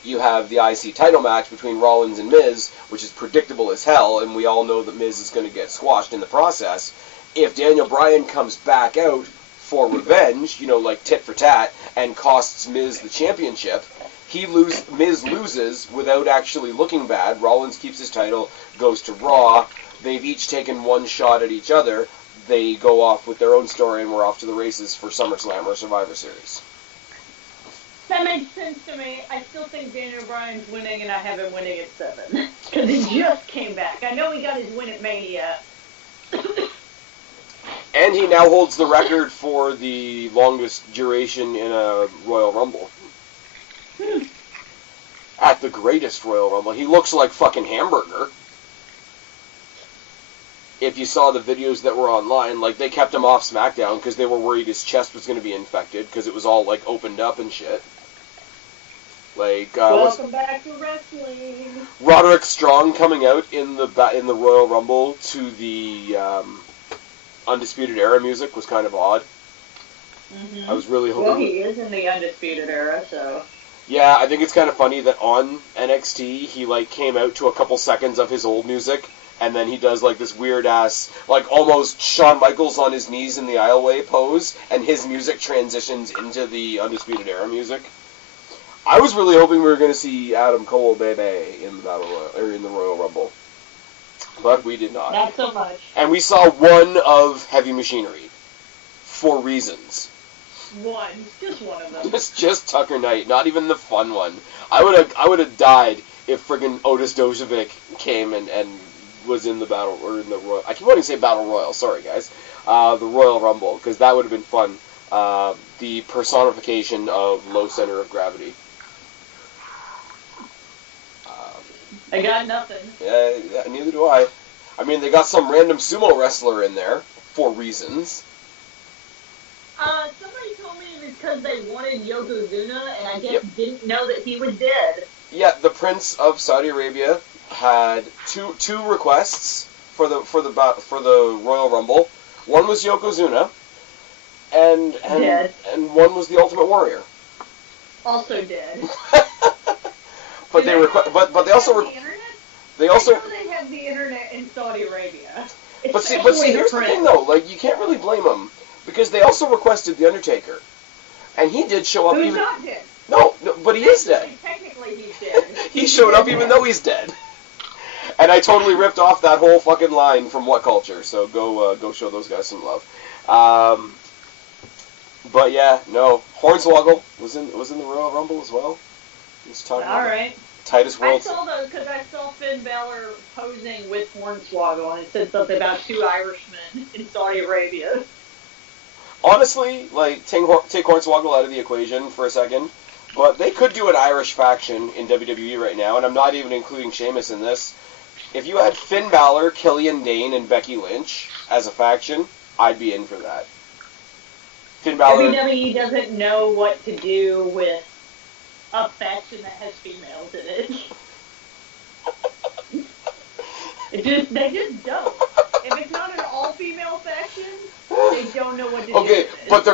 you have the IC title match between Rollins and Miz, which is predictable as hell, and we all know that Miz is going to get squashed in the process. If Daniel Bryan comes back out for revenge, tit for tat, and costs Miz the championship, Miz loses without actually looking bad. Rollins keeps his title, goes to Raw. They've each taken one shot at each other. They go off with their own story, and we're off to the races for SummerSlam or Survivor Series. That makes sense to me. I still think Daniel Bryan's winning, and I have him winning at 7. Because he just came back. I know he got his win at Mania, And he now holds the record for the longest duration in a Royal Rumble. At the greatest Royal Rumble. He looks like fucking Hamburger. If you saw the videos that were online, like, they kept him off SmackDown because they were worried his chest was going to be infected because it was all, like, opened up and shit. Like, welcome back to wrestling. Roderick Strong coming out in the Royal Rumble to the Undisputed Era music was kind of odd. Mm-hmm. I was really hoping... Well, he is in the Undisputed Era, so... Yeah, I think it's kind of funny that on NXT, he, like, came out to a couple seconds of his old music, and then he does, like, this weird-ass, like, almost Shawn Michaels on his knees in the aisleway pose, and his music transitions into the Undisputed Era music. I was really hoping we were going to see Adam Cole, baby, in the in the Royal Rumble. But we did not. Not so much. And we saw one of Heavy Machinery. For reasons. Just one of them. Just Tucker Knight, not even the fun one. I would have died if friggin' Otis Dojovic came and was in the battle, or in the Royal... I keep wanting to say Battle Royal, sorry guys. The Royal Rumble, because that would have been fun. The personification of low center of gravity. I got nothing. Yeah, neither do I. I mean, they got some random sumo wrestler in there, for reasons. Somebody told me it was because they wanted Yokozuna, and I guess didn't know that he was dead. Yeah, the Prince of Saudi Arabia had two requests for the Royal Rumble. One was Yokozuna, and one was the Ultimate Warrior. Also dead. But they also I know they have the internet in Saudi Arabia. But see, here's the thing though, like, you can't really blame them, because they also requested The Undertaker, and he did show up. Who's not dead? No, but he is dead. Technically, he's dead. He showed up even though he's dead. And I totally ripped off that whole fucking line from What Culture, so go show those guys some love. But yeah, no, Hornswoggle was in the Royal Rumble as well. All right. Titus World. I saw those because I saw Finn Balor posing with Hornswoggle, and it said something about 2 Irishmen in Saudi Arabia. Honestly, like, take Hornswoggle out of the equation for a second, but they could do an Irish faction in WWE right now, and I'm not even including Sheamus in this. If you had Finn Balor, Killian Dane, and Becky Lynch as a faction, I'd be in for that. Finn Balor... WWE doesn't know what to do with a faction that has females in it. They just don't. If it's not an all-female faction, they don't know what to do. Okay, but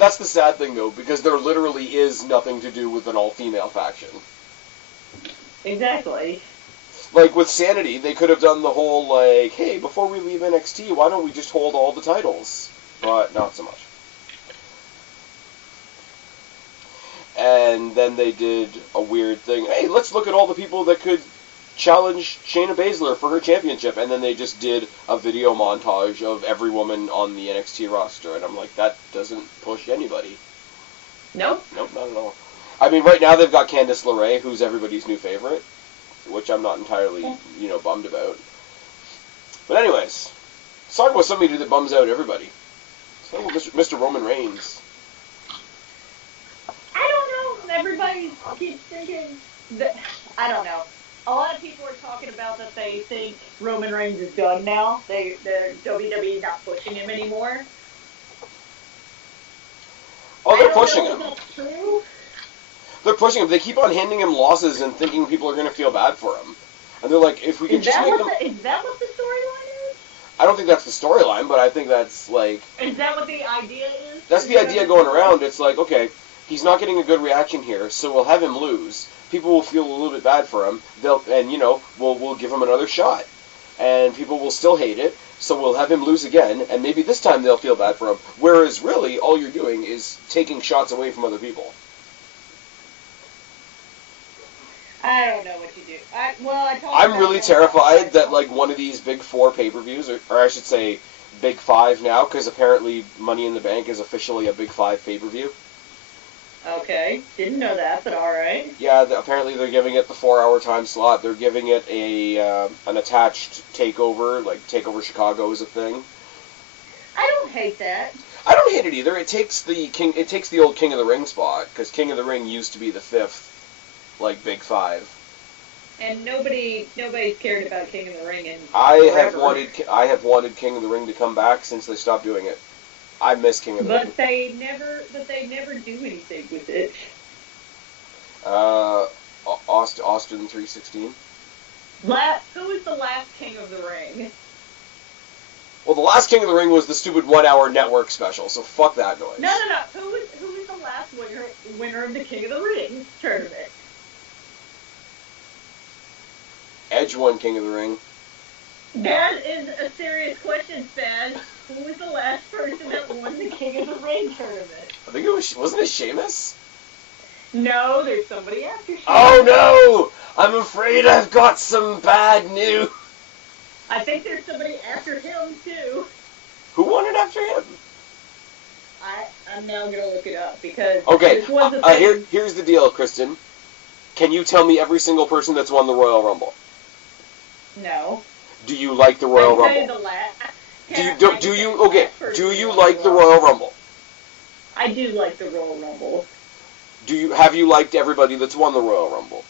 that's the sad thing though, because there literally is nothing to do with an all-female faction. Exactly. Like with Sanity, they could have done the whole like, hey, before we leave NXT, why don't we just hold all the titles? But not so much. And then they did a weird thing. Hey, let's look at all the people that could challenge Shayna Baszler for her championship. And then they just did a video montage of every woman on the NXT roster. And I'm like, that doesn't push anybody. Nope. Nope, not at all. I mean, right now they've got Candice LeRae, who's everybody's new favorite, which I'm not entirely, bummed about. But anyways, let's talk about somebody that bums out everybody. Let's talk about Mr. Roman Reigns. I don't know. Everybody keeps thinking that... I don't know. A lot of people are talking about that they think Roman Reigns is done now. They're WWE not pushing him anymore. Oh, they're pushing him. That's true. They're pushing him. They keep on handing him losses and thinking people are going to feel bad for him. And they're like, if we can just make them... Is that what the storyline is? I don't think that's the storyline, but I think that's, like... Is that what the idea is? That's the idea going around. It's like, okay, he's not getting a good reaction here, so we'll have him lose. People will feel a little bit bad for him. We'll give him another shot. And people will still hate it, so we'll have him lose again, and maybe this time they'll feel bad for him. Whereas, really, all you're doing is taking shots away from other people. I don't know what you do. I'm really terrified that, like, one of these Big 4 pay-per-views, or I should say Big 5 now, because apparently Money in the Bank is officially a Big 5 pay-per-view. Okay, didn't know that, but alright. Yeah, apparently they're giving it the 4-hour time slot. They're giving it an attached takeover, like Takeover Chicago is a thing. I don't hate that. I don't hate it either. It takes the old King of the Ring spot, because King of the Ring used to be the 5th, like, Big 5. And nobody's cared about King of the Ring in I forever. have wanted King of the Ring to come back since they stopped doing it. I miss King of the Ring. But they never do anything with it. Austin 316. Who was the last King of the Ring? Well, the last King of the Ring was the stupid 1-hour network special, so fuck that noise. No. Who was the last winner of the King of the Ring tournament? Edge won King of the Ring. That is a serious question, Spaz. Who was the last person that won the King of the Ring tournament? I think wasn't it Sheamus? No, there's somebody after Sheamus. Oh no! I'm afraid I've got some bad news. I think there's somebody after him, too. Who won it after him? I'm now going to look it up, because okay, this was a thing. Here's the deal, Kristen. Can you tell me every single person that's won the Royal Rumble? No. Do you like the Royal Rumble? Do you like the Royal Rumble? I do like the Royal Rumble. Have you liked everybody that's won the Royal Rumble?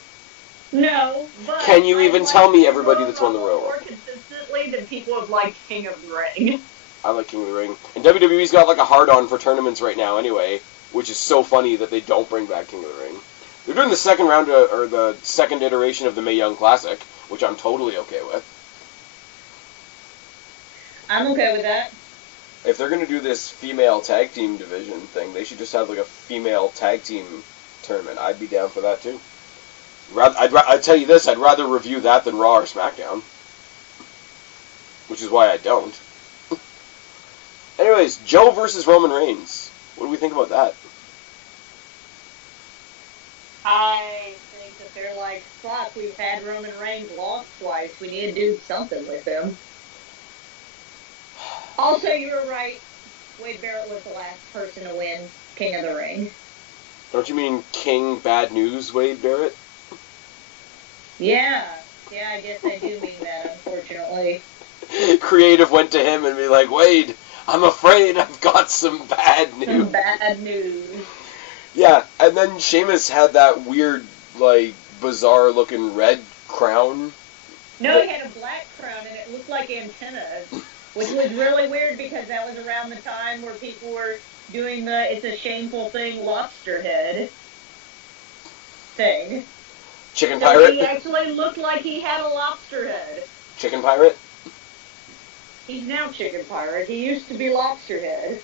No, but can you even tell me everybody that's won the Royal Rumble? More consistently than people have liked King of the Ring. I like King of the Ring. And WWE's got like a hard-on for tournaments right now anyway, which is so funny that they don't bring back King of the Ring. They're doing the second round, or the second iteration of the Mae Young Classic, which I'm totally okay with. I'm okay with that. If they're going to do this female tag team division thing, they should just have like a female tag team tournament. I'd be down for that too. I'd tell you this, I'd rather review that than Raw or SmackDown. Which is why I don't. Anyways, Joe versus Roman Reigns. What do we think about that? I think that they're like, fuck, we've had Roman Reigns lost twice. We need to do something with him. Also, you were right. Wade Barrett was the last person to win King of the Ring. Don't you mean King Bad News Wade Barrett? Yeah, I guess I do mean that, unfortunately. Creative went to him and be like, Wade, I'm afraid I've got some bad news. Some bad news. Yeah, and then Sheamus had that weird, like, bizarre-looking red crown. No, he had a black crown, and it looked like antennas, which was really weird because that was around the time where people were doing the it's a shameful thing lobster head thing. Chicken pirate? He actually looked like he had a lobster head. Chicken pirate? He's now chicken pirate. He used to be lobster head.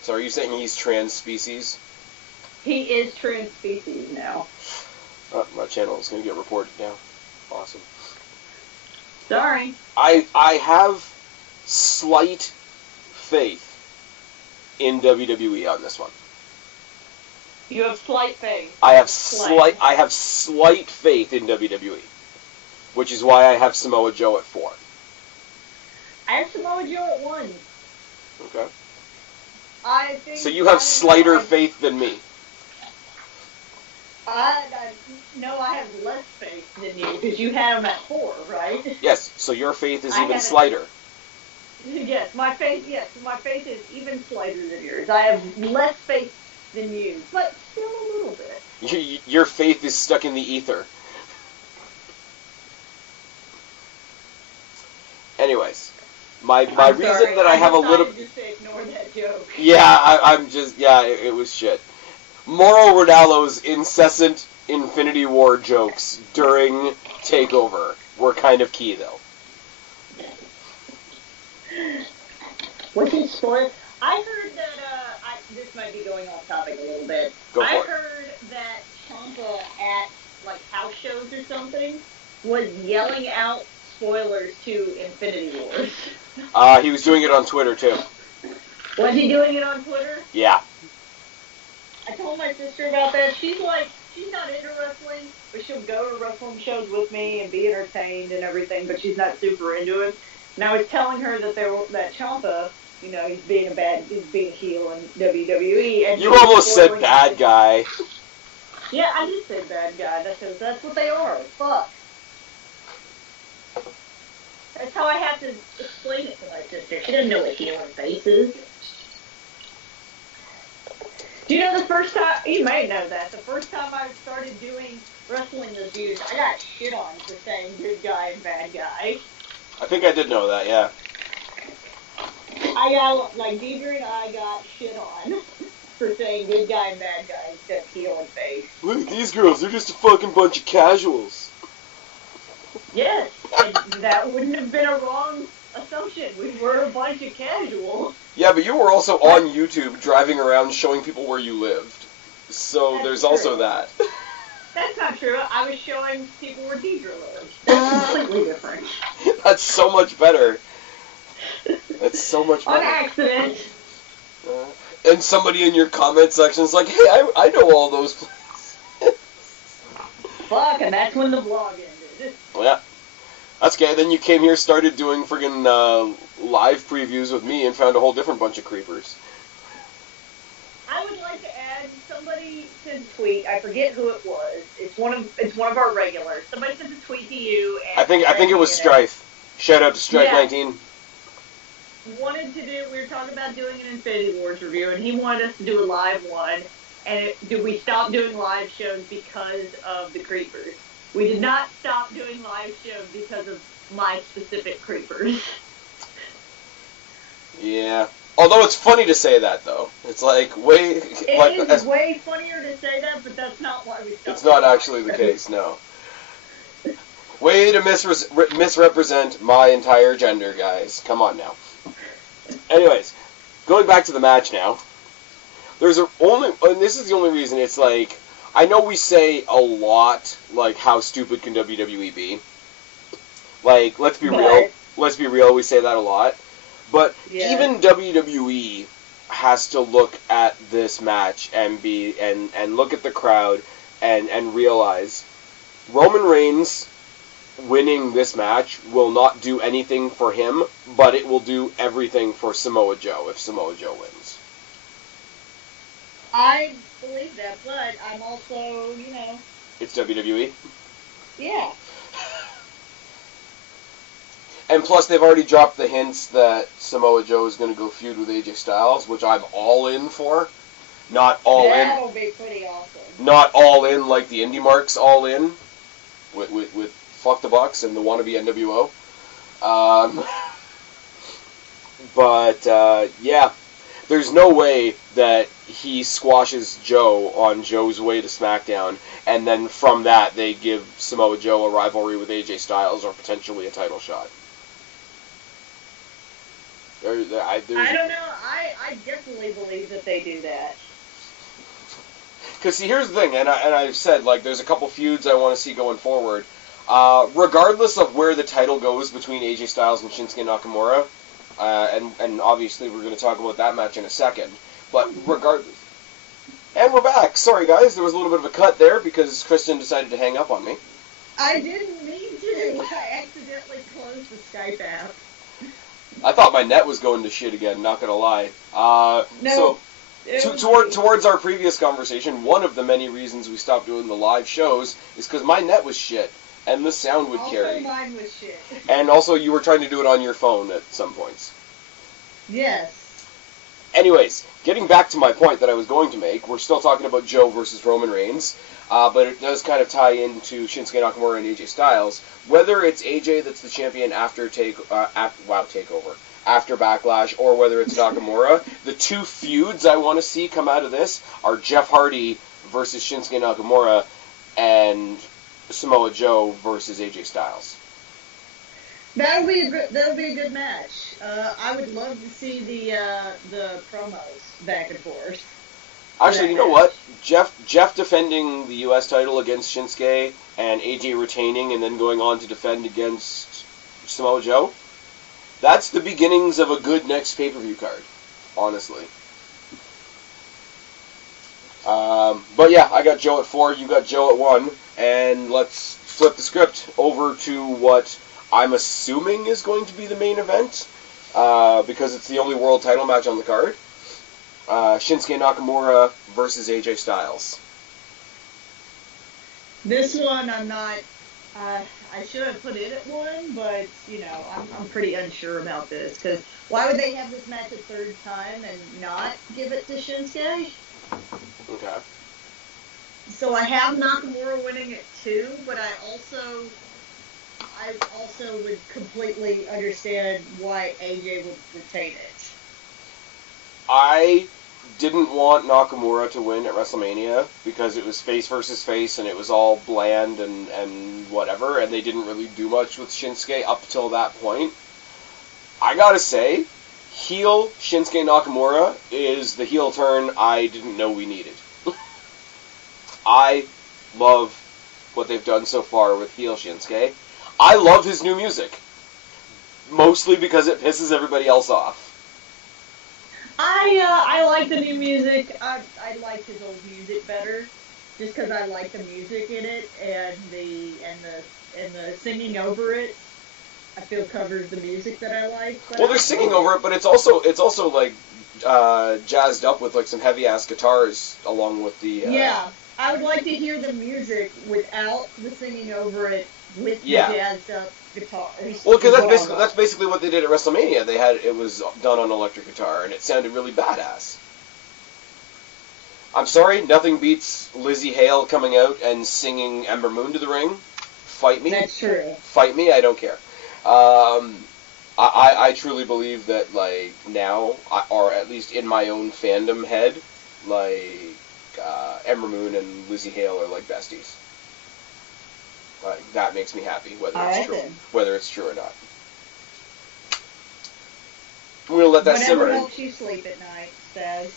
So are you saying he's trans species? He is trans species now. Oh, my channel is going to get reported now. Awesome. Sorry. I have slight faith in WWE on this one. You have slight faith. I have slight faith in WWE, which is why I have Samoa Joe at 4. I have Samoa Joe at 1. Okay. I think. So you have slighter faith than me. No, I have less faith than you because you have him at 4, right? Yes. So your faith is even slighter. Yes, my faith is even slighter than yours. I have less faith than you, but still a little bit. Your faith is stuck in the ether. Anyways, my reason that I have a little. Just to ignore that joke. Yeah, it was shit. Mauro Ranallo's incessant Infinity War jokes during TakeOver were kind of key, though. Was he spoiled? I heard that, this might be going off topic a little bit. I heard that Ciampa at, like, house shows or something was yelling out spoilers to Infinity Wars. He was doing it on Twitter, too. Was he doing it on Twitter? Yeah. I told my sister about that. She's like, she's not into wrestling, but she'll go to wrestling shows with me and be entertained and everything, but she's not super into it. And I was telling her that that Ciampa, you know, he's being a heel in WWE. And you almost said bad guy. Yeah, I did say bad guy. That's what they are. Fuck. That's how I have to explain it to my sister. She doesn't know what heel and face is. Do you know the first time, you may know that, the first time I started doing wrestling reviews, I got shit on for saying good guy and bad guy. I think I did know that, yeah. I got, like, Deidre and I got shit on for saying good guy and bad guy instead of heel and face. Look at these girls, they're just a fucking bunch of casuals. Yes, and that wouldn't have been a wrong assumption. We were a bunch of casuals. Yeah, but you were also on YouTube driving around showing people where you lived. So That's there's true. also that. That's not true. I was showing people where Deidre lives. That's completely different. That's so much better. That's so much better. On accident. And somebody in your comment section is like, hey, I know all those places. Fuck, and that's when the vlog ended. Yeah. That's okay. Then you came here, started doing friggin' live previews with me, and found a whole different bunch of creepers. I would like to add, somebody sent a tweet. I forget who it was. It's one of our regulars. Somebody sent a tweet to you. And I think it was Strife. Shout out to Strife19. Wanted to do. We were talking about doing an Infinity Wars review, and he wanted us to do a live one. And did we stop doing live shows because of the creepers? We did not stop doing live shows because of my specific creepers. Yeah. Although it's funny to say that, though. It's like, way... It is way funnier to say that, but that's not why we stopped. It's not actually the case, no. Way to misrepresent my entire gender, guys. Come on now. Anyways, going back to the match now. And this is the only reason, it's like... I know we say a lot, like, how stupid can WWE be? Like, let's be real. Let's be real, we say that a lot. But even WWE has to look at this match and look at the crowd and realize Roman Reigns winning this match will not do anything for him, but it will do everything for Samoa Joe if Samoa Joe wins. I believe that, but I'm also, It's WWE? Yeah. And plus, they've already dropped the hints that Samoa Joe is going to go feud with AJ Styles, which I'm all in for. Not all in. That'll be pretty awesome. Not all in like the Indie Marks all in. With Fuck the Bucks and the wannabe NWO. Yeah. There's no way that he squashes Joe on Joe's way to SmackDown, and then from that they give Samoa Joe a rivalry with AJ Styles or potentially a title shot. I don't know. I definitely believe that they do that. Because, see, here's the thing, and I've said, like, there's a couple feuds I want to see going forward. Regardless of where the title goes between AJ Styles and Shinsuke Nakamura, and obviously we're going to talk about that match in a second, but regardless... And we're back! Sorry, guys, there was a little bit of a cut there because Kristen decided to hang up on me. I didn't mean to. I accidentally closed the Skype app. I thought my net was going to shit again, not gonna lie. No. So, towards our previous conversation, one of the many reasons we stopped doing the live shows is because my net was shit, and the sound would carry. Also, mine was shit. And also, you were trying to do it on your phone at some points. Yes. Anyways, getting back to my point that I was going to make, we're still talking about Joe versus Roman Reigns, but it does kind of tie into Shinsuke Nakamura and AJ Styles. Whether it's AJ that's the champion after Takeover, after Backlash, or whether it's Nakamura, the two feuds I want to see come out of this are Jeff Hardy versus Shinsuke Nakamura and Samoa Joe versus AJ Styles. That'll be a good match. I would love to see the promos back and forth. Actually, you know what? Jeff defending the U.S. title against Shinsuke and AJ retaining and then going on to defend against Samoa Joe. That's the beginnings of a good next pay-per-view card, honestly. But yeah, I got Joe at 4, you got Joe at 1, and let's flip the script over to what I'm assuming is going to be the main event, because it's the only world title match on the card. Shinsuke Nakamura versus AJ Styles. This one I'm not I should have put it at 1, but, I'm pretty unsure about this, because why would they have this match a third time and not give it to Shinsuke? Okay. So I have Nakamura winning at 2, but I also would completely understand why AJ would retain it. I didn't want Nakamura to win at WrestleMania because it was face versus face and it was all bland and whatever, and they didn't really do much with Shinsuke up till that point. I gotta say, heel Shinsuke Nakamura is the heel turn I didn't know we needed. I love what they've done so far with heel Shinsuke. I love his new music, mostly because it pisses everybody else off. I like the new music. I like his old music better, just because I like the music in it and the singing over it. I feel covers the music that I like. Well, they're singing over it, but it's also like jazzed up with like some heavy ass guitars along with the. Yeah, I would like to hear the music without the singing over it with the jazzed up guitars. Well, because that's basically what they did at WrestleMania. It was done on electric guitar, and it sounded really badass. I'm sorry, nothing beats Lizzie Hale coming out and singing Ember Moon to the ring. Fight me. That's true. Fight me, I don't care. I truly believe that, like, now, or at least in my own fandom head, like, Ember Moon and Lizzie Hale are like besties. Like, that makes me happy, whether it's true or not. I'm gonna let that simmer. Whatever helps you sleep at night, Spaz.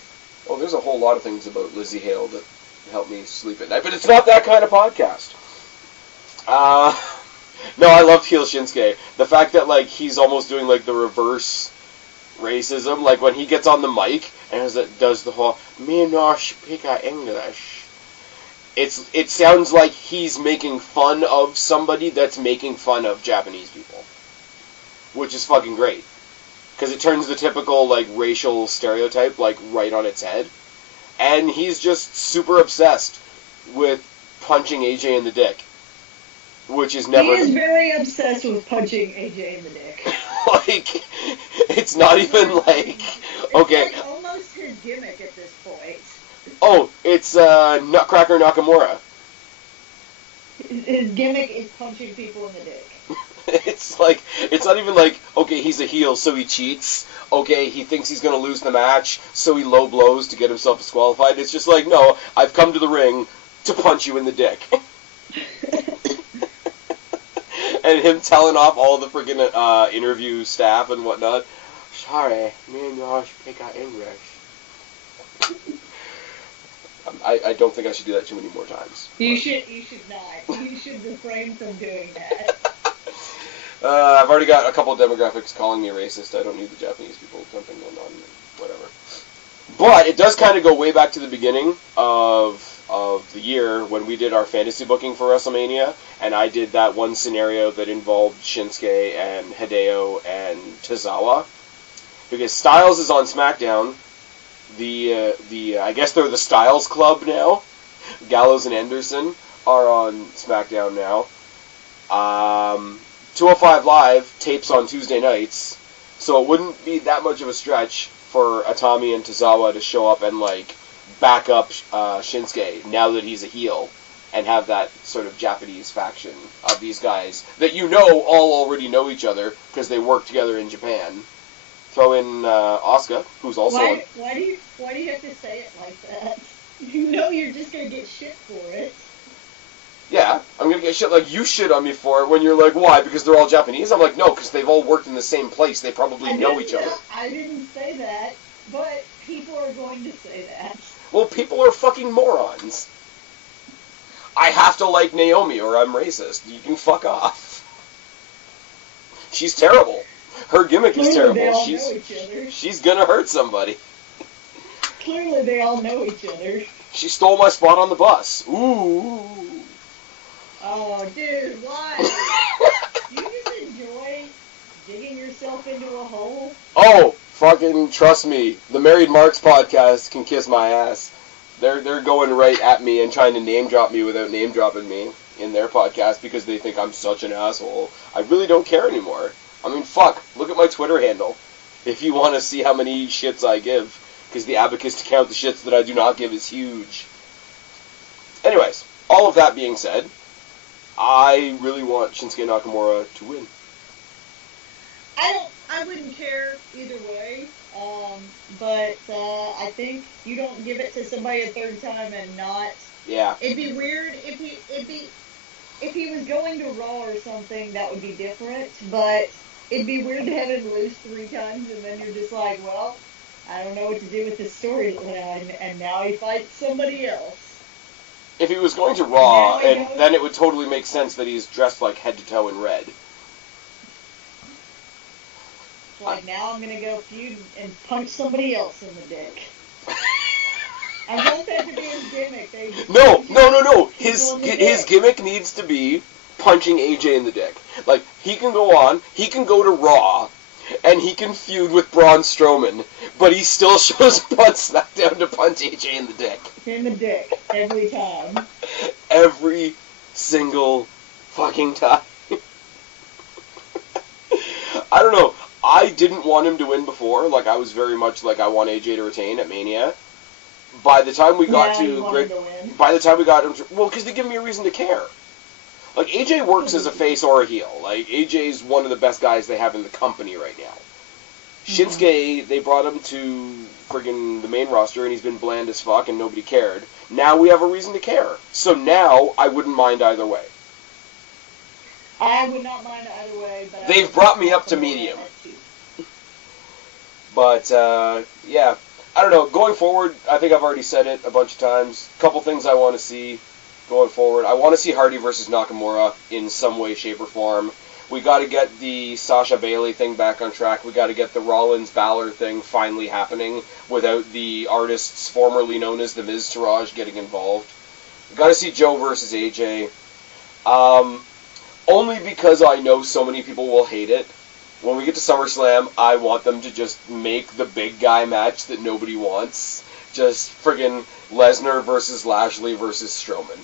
Oh, there's a whole lot of things about Lizzie Hale that help me sleep at night, but it's not that kind of podcast. No, I loved heel Shinsuke. The fact that, like, he's almost doing, like, the reverse racism, like, when he gets on the mic and does the whole, me no speak English. It sounds like he's making fun of somebody that's making fun of Japanese people. Which is fucking great. Because it turns the typical, like, racial stereotype, like, right on its head. And he's just super obsessed with punching AJ in the dick. Which is never... He is very obsessed with punching AJ in the dick. Like, it's not even like... Okay. It's like almost his gimmick at this point. Oh, it's Nutcracker Nakamura. His gimmick is punching people in the dick. It's like, it's not even like, okay, he's a heel, so he cheats. Okay, he thinks he's going to lose the match, so he low blows to get himself disqualified. It's just like, no, I've come to the ring to punch you in the dick. And him telling off all the freaking interview staff and whatnot. Sorry, me and you speak English. I don't think I should do that too many more times. You should not. You should refrain from doing that. I've already got a couple of demographics calling me racist. I don't need the Japanese people jumping in on whatever. But it does kind of go way back to the beginning of the year when we did our fantasy booking for WrestleMania, and I did that one scenario that involved Shinsuke and Hideo and Tozawa. Because Styles is on SmackDown. I guess they're the Styles Club now. Gallows and Anderson are on SmackDown now. 205 Live tapes on Tuesday nights, so it wouldn't be that much of a stretch for Atami and Tozawa to show up and, like, back up Shinsuke now that he's a heel and have that sort of Japanese faction of these guys that all already know each other because they work together in Japan. Throw in Asuka, who's also... Why do you have to say it like that? You know you're just going to get shit for it. Yeah, I'm going to get shit like you shit on me for it when you're like, why? Because they're all Japanese? I'm like, no, because they've all worked in the same place. They probably know each other. I didn't say that, but people are going to say that. Well, people are fucking morons. I have to like Naomi or I'm racist. You can fuck off. She's terrible. Her gimmick is terrible. They all know each other. She's gonna hurt somebody. Clearly they all know each other. She stole my spot on the bus. Ooh. Oh, dude, why? You just enjoy digging yourself into a hole? Oh, fucking trust me. The Married Marks podcast can kiss my ass. They're going right at me and trying to name drop me without name dropping me. in their podcast because they think I'm such an asshole. I really don't care anymore. I mean, fuck, look at my Twitter handle if you want to see how many shits I give, because the abacus to count the shits that I do not give is huge. Anyways, all of that being said, I really want Shinsuke Nakamura to win. I wouldn't care either way, but I think you don't give it to somebody a third time and not. Yeah. It'd be weird if he was going to Raw or something. That would be different, but it'd be weird to have him lose 3 times and then you're just like, well, I don't know what to do with this storyline, and now he fights somebody else. If he was going to Raw, then it would totally make sense that he's dressed like head to toe in red. Like, now I'm gonna go feud and punch somebody else in the dick. I want that to be his gimmick. No. His gimmick needs to be punching AJ in the dick. Like, he can go to Raw, and he can feud with Braun Strowman, but he still shows up on SmackDown to punch AJ in the dick. In the dick, every time. Every single fucking time. I don't know. I didn't want him to win before. Like, I was very much like, I want AJ to retain at Mania. By the time we got well, because they give me a reason to care. Like, AJ works as a face or a heel. Like, AJ's one of the best guys they have in the company right now. Shinsuke, they brought him to friggin' the main roster, and he's been bland as fuck, and nobody cared. Now we have a reason to care. So now, I wouldn't mind either way. I would not mind either way, but they've brought me up to medium. But, yeah. I don't know. Going forward, I think I've already said it a bunch of times. A couple things I want to see going forward. I want to see Hardy versus Nakamura in some way, shape, or form. We got to get the Sasha Bailey thing back on track. We got to get the Rollins-Balor thing finally happening without the artists formerly known as the Miz Taraj getting involved. We got to see Joe versus AJ. Only because I know so many people will hate it. When we get to SummerSlam, I want them to just make the big guy match that nobody wants. Just friggin' Lesnar versus Lashley versus Strowman.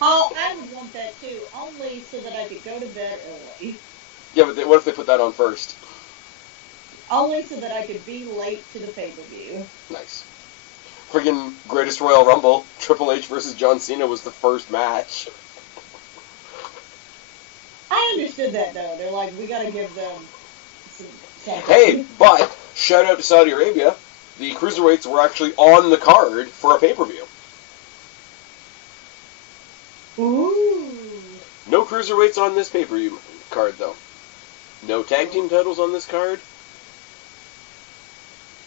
Oh, I would want that too, only so that I could go to bed early. Yeah, but what if they put that on first? Only so that I could be late to the pay-per-view. Nice. Friggin' Greatest Royal Rumble, Triple H versus John Cena was the first match. I understood that, though. They're like, we gotta give them something. Hey, but, shout out to Saudi Arabia, the Cruiserweights were actually on the card for a pay-per-view. Ooh. No Cruiserweights on this pay-per-view card, though. No tag team titles on this card.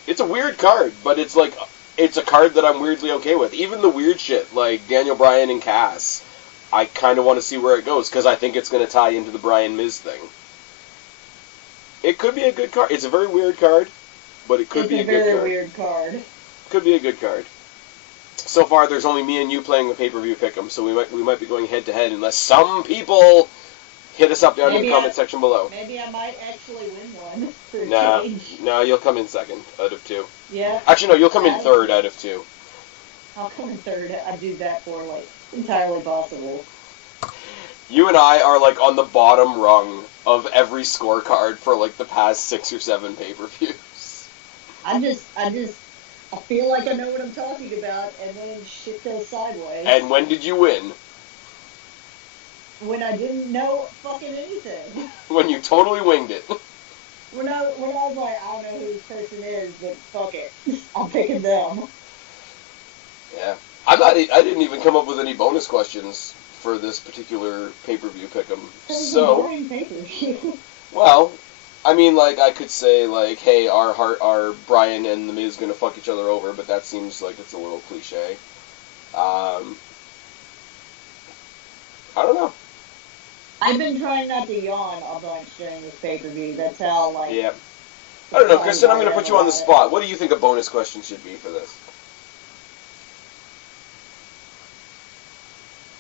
It's a weird card, but it's like, it's a card that I'm weirdly okay with. Even the weird shit, like Daniel Bryan and Cass, I kind of want to see where it goes, because I think it's going to tie into the Bryan Miz thing. It could be a good card. It's a very weird card, but it could be a good card. It's a very weird card. Could be a good card. So far, there's only me and you playing the pay-per-view pick'em, so we might be going head-to-head, unless some people hit us up down in the comment section below. Maybe I might actually win one for a change. No, you'll come in second out of 2. Yeah. Actually, no, you'll come in third out of 2. I'll come in third. I do that for, like, entirely possible. You and I are, like, on the bottom rung of every scorecard for, like, the past 6 or 7 pay-per-views. I feel like I know what I'm talking about, and then shit goes sideways. And when did you win? When I didn't know fucking anything. When you totally winged it. When I was like, I don't know who this person is, but fuck it. I'm picking them. Yeah. I didn't even come up with any bonus questions for this particular pay-per-view pick'em. So, boring pay-per-view. Well, I mean, like, I could say, like, hey, are Bryan and The Miz gonna fuck each other over, but that seems like it's a little cliche. I don't know. I've been trying not to yawn a bunch during this pay-per-view. That's how, like... Yeah. I don't know, Kristen, I'm gonna put you on the spot. What do you think a bonus question should be for this?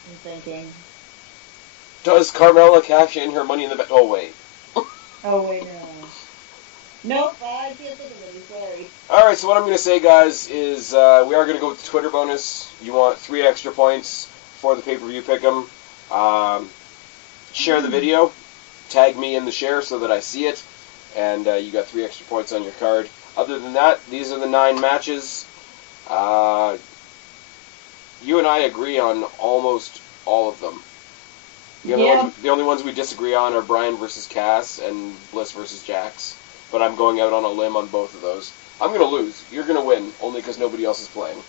I'm thinking. Does Carmella cash in her Money in the Bank? Oh, wait. Oh, wait, no. Nope, I can't think of any. Sorry. Alright, so what I'm going to say, guys, is we are going to go with the Twitter bonus. You want 3 extra points for the pay-per-view pick 'em. Share the video. Tag me in the share so that I see it. And you got 3 extra points on your card. Other than that, these are the 9 matches. You and I agree on almost all of them. The only ones we disagree on are Bryan versus Cass and Bliss versus Jax. But I'm going out on a limb on both of those. I'm going to lose. You're going to win, only because nobody else is playing.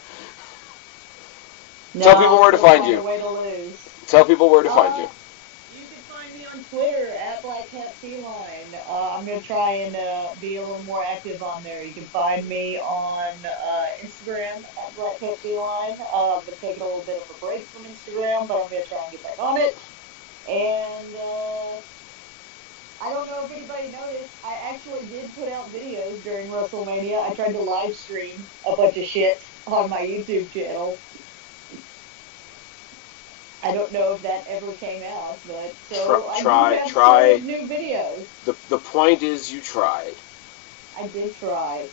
No, Tell people where to find you. Way to lose. Tell people where to find you. You can find me on Twitter at BlackCatFeline. I'm going to try and be a little more active on there. You can find me on Instagram at BlackCatFeline. I've been taking a little bit of a break from Instagram, but I'm going to try and get back on it. And I don't know if anybody noticed, I actually did put out videos during WrestleMania. I tried to live stream a bunch of shit on my YouTube channel. I don't know if that ever came out, but so I have new videos. The point is you tried. I did try.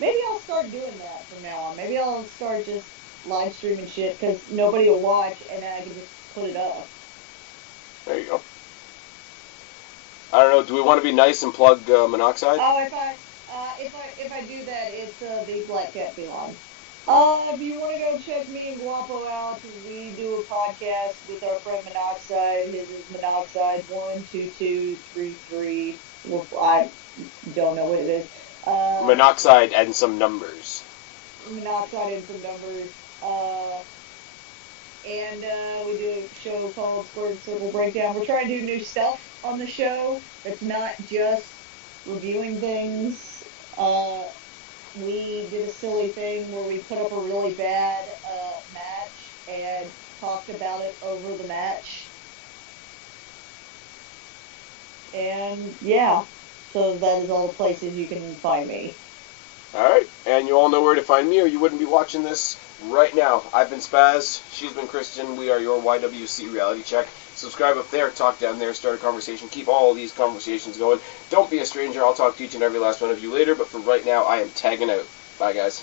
Maybe I'll start doing that from now on. Maybe I'll start just live streaming shit because nobody will watch, and then I can just put it up. There you go. I don't know. Do we want to be nice and plug Monoxide? Oh, if I do that, it's the Black Cat Feline. If you want to go check me and Guapo out, we do a podcast with our friend Monoxide. His is Monoxide12233. Well, I don't know what it is. Monoxide and some numbers. Monoxide and some numbers. And we do a show called Squared Circle Breakdown. We're trying to do new stuff on the show. It's not just reviewing things. We did a silly thing where we put up a really bad match and talked about it over the match. And yeah, so that is all the places you can find me. Alright, and you all know where to find me or you wouldn't be watching this right now. I've been Spaz, she's been Kristen, we are your YWC Reality Check. Subscribe up there, talk down there, start a conversation, keep all these conversations going. Don't be a stranger, I'll talk to each and every last one of you later, but for right now, I am tagging out. Bye, guys.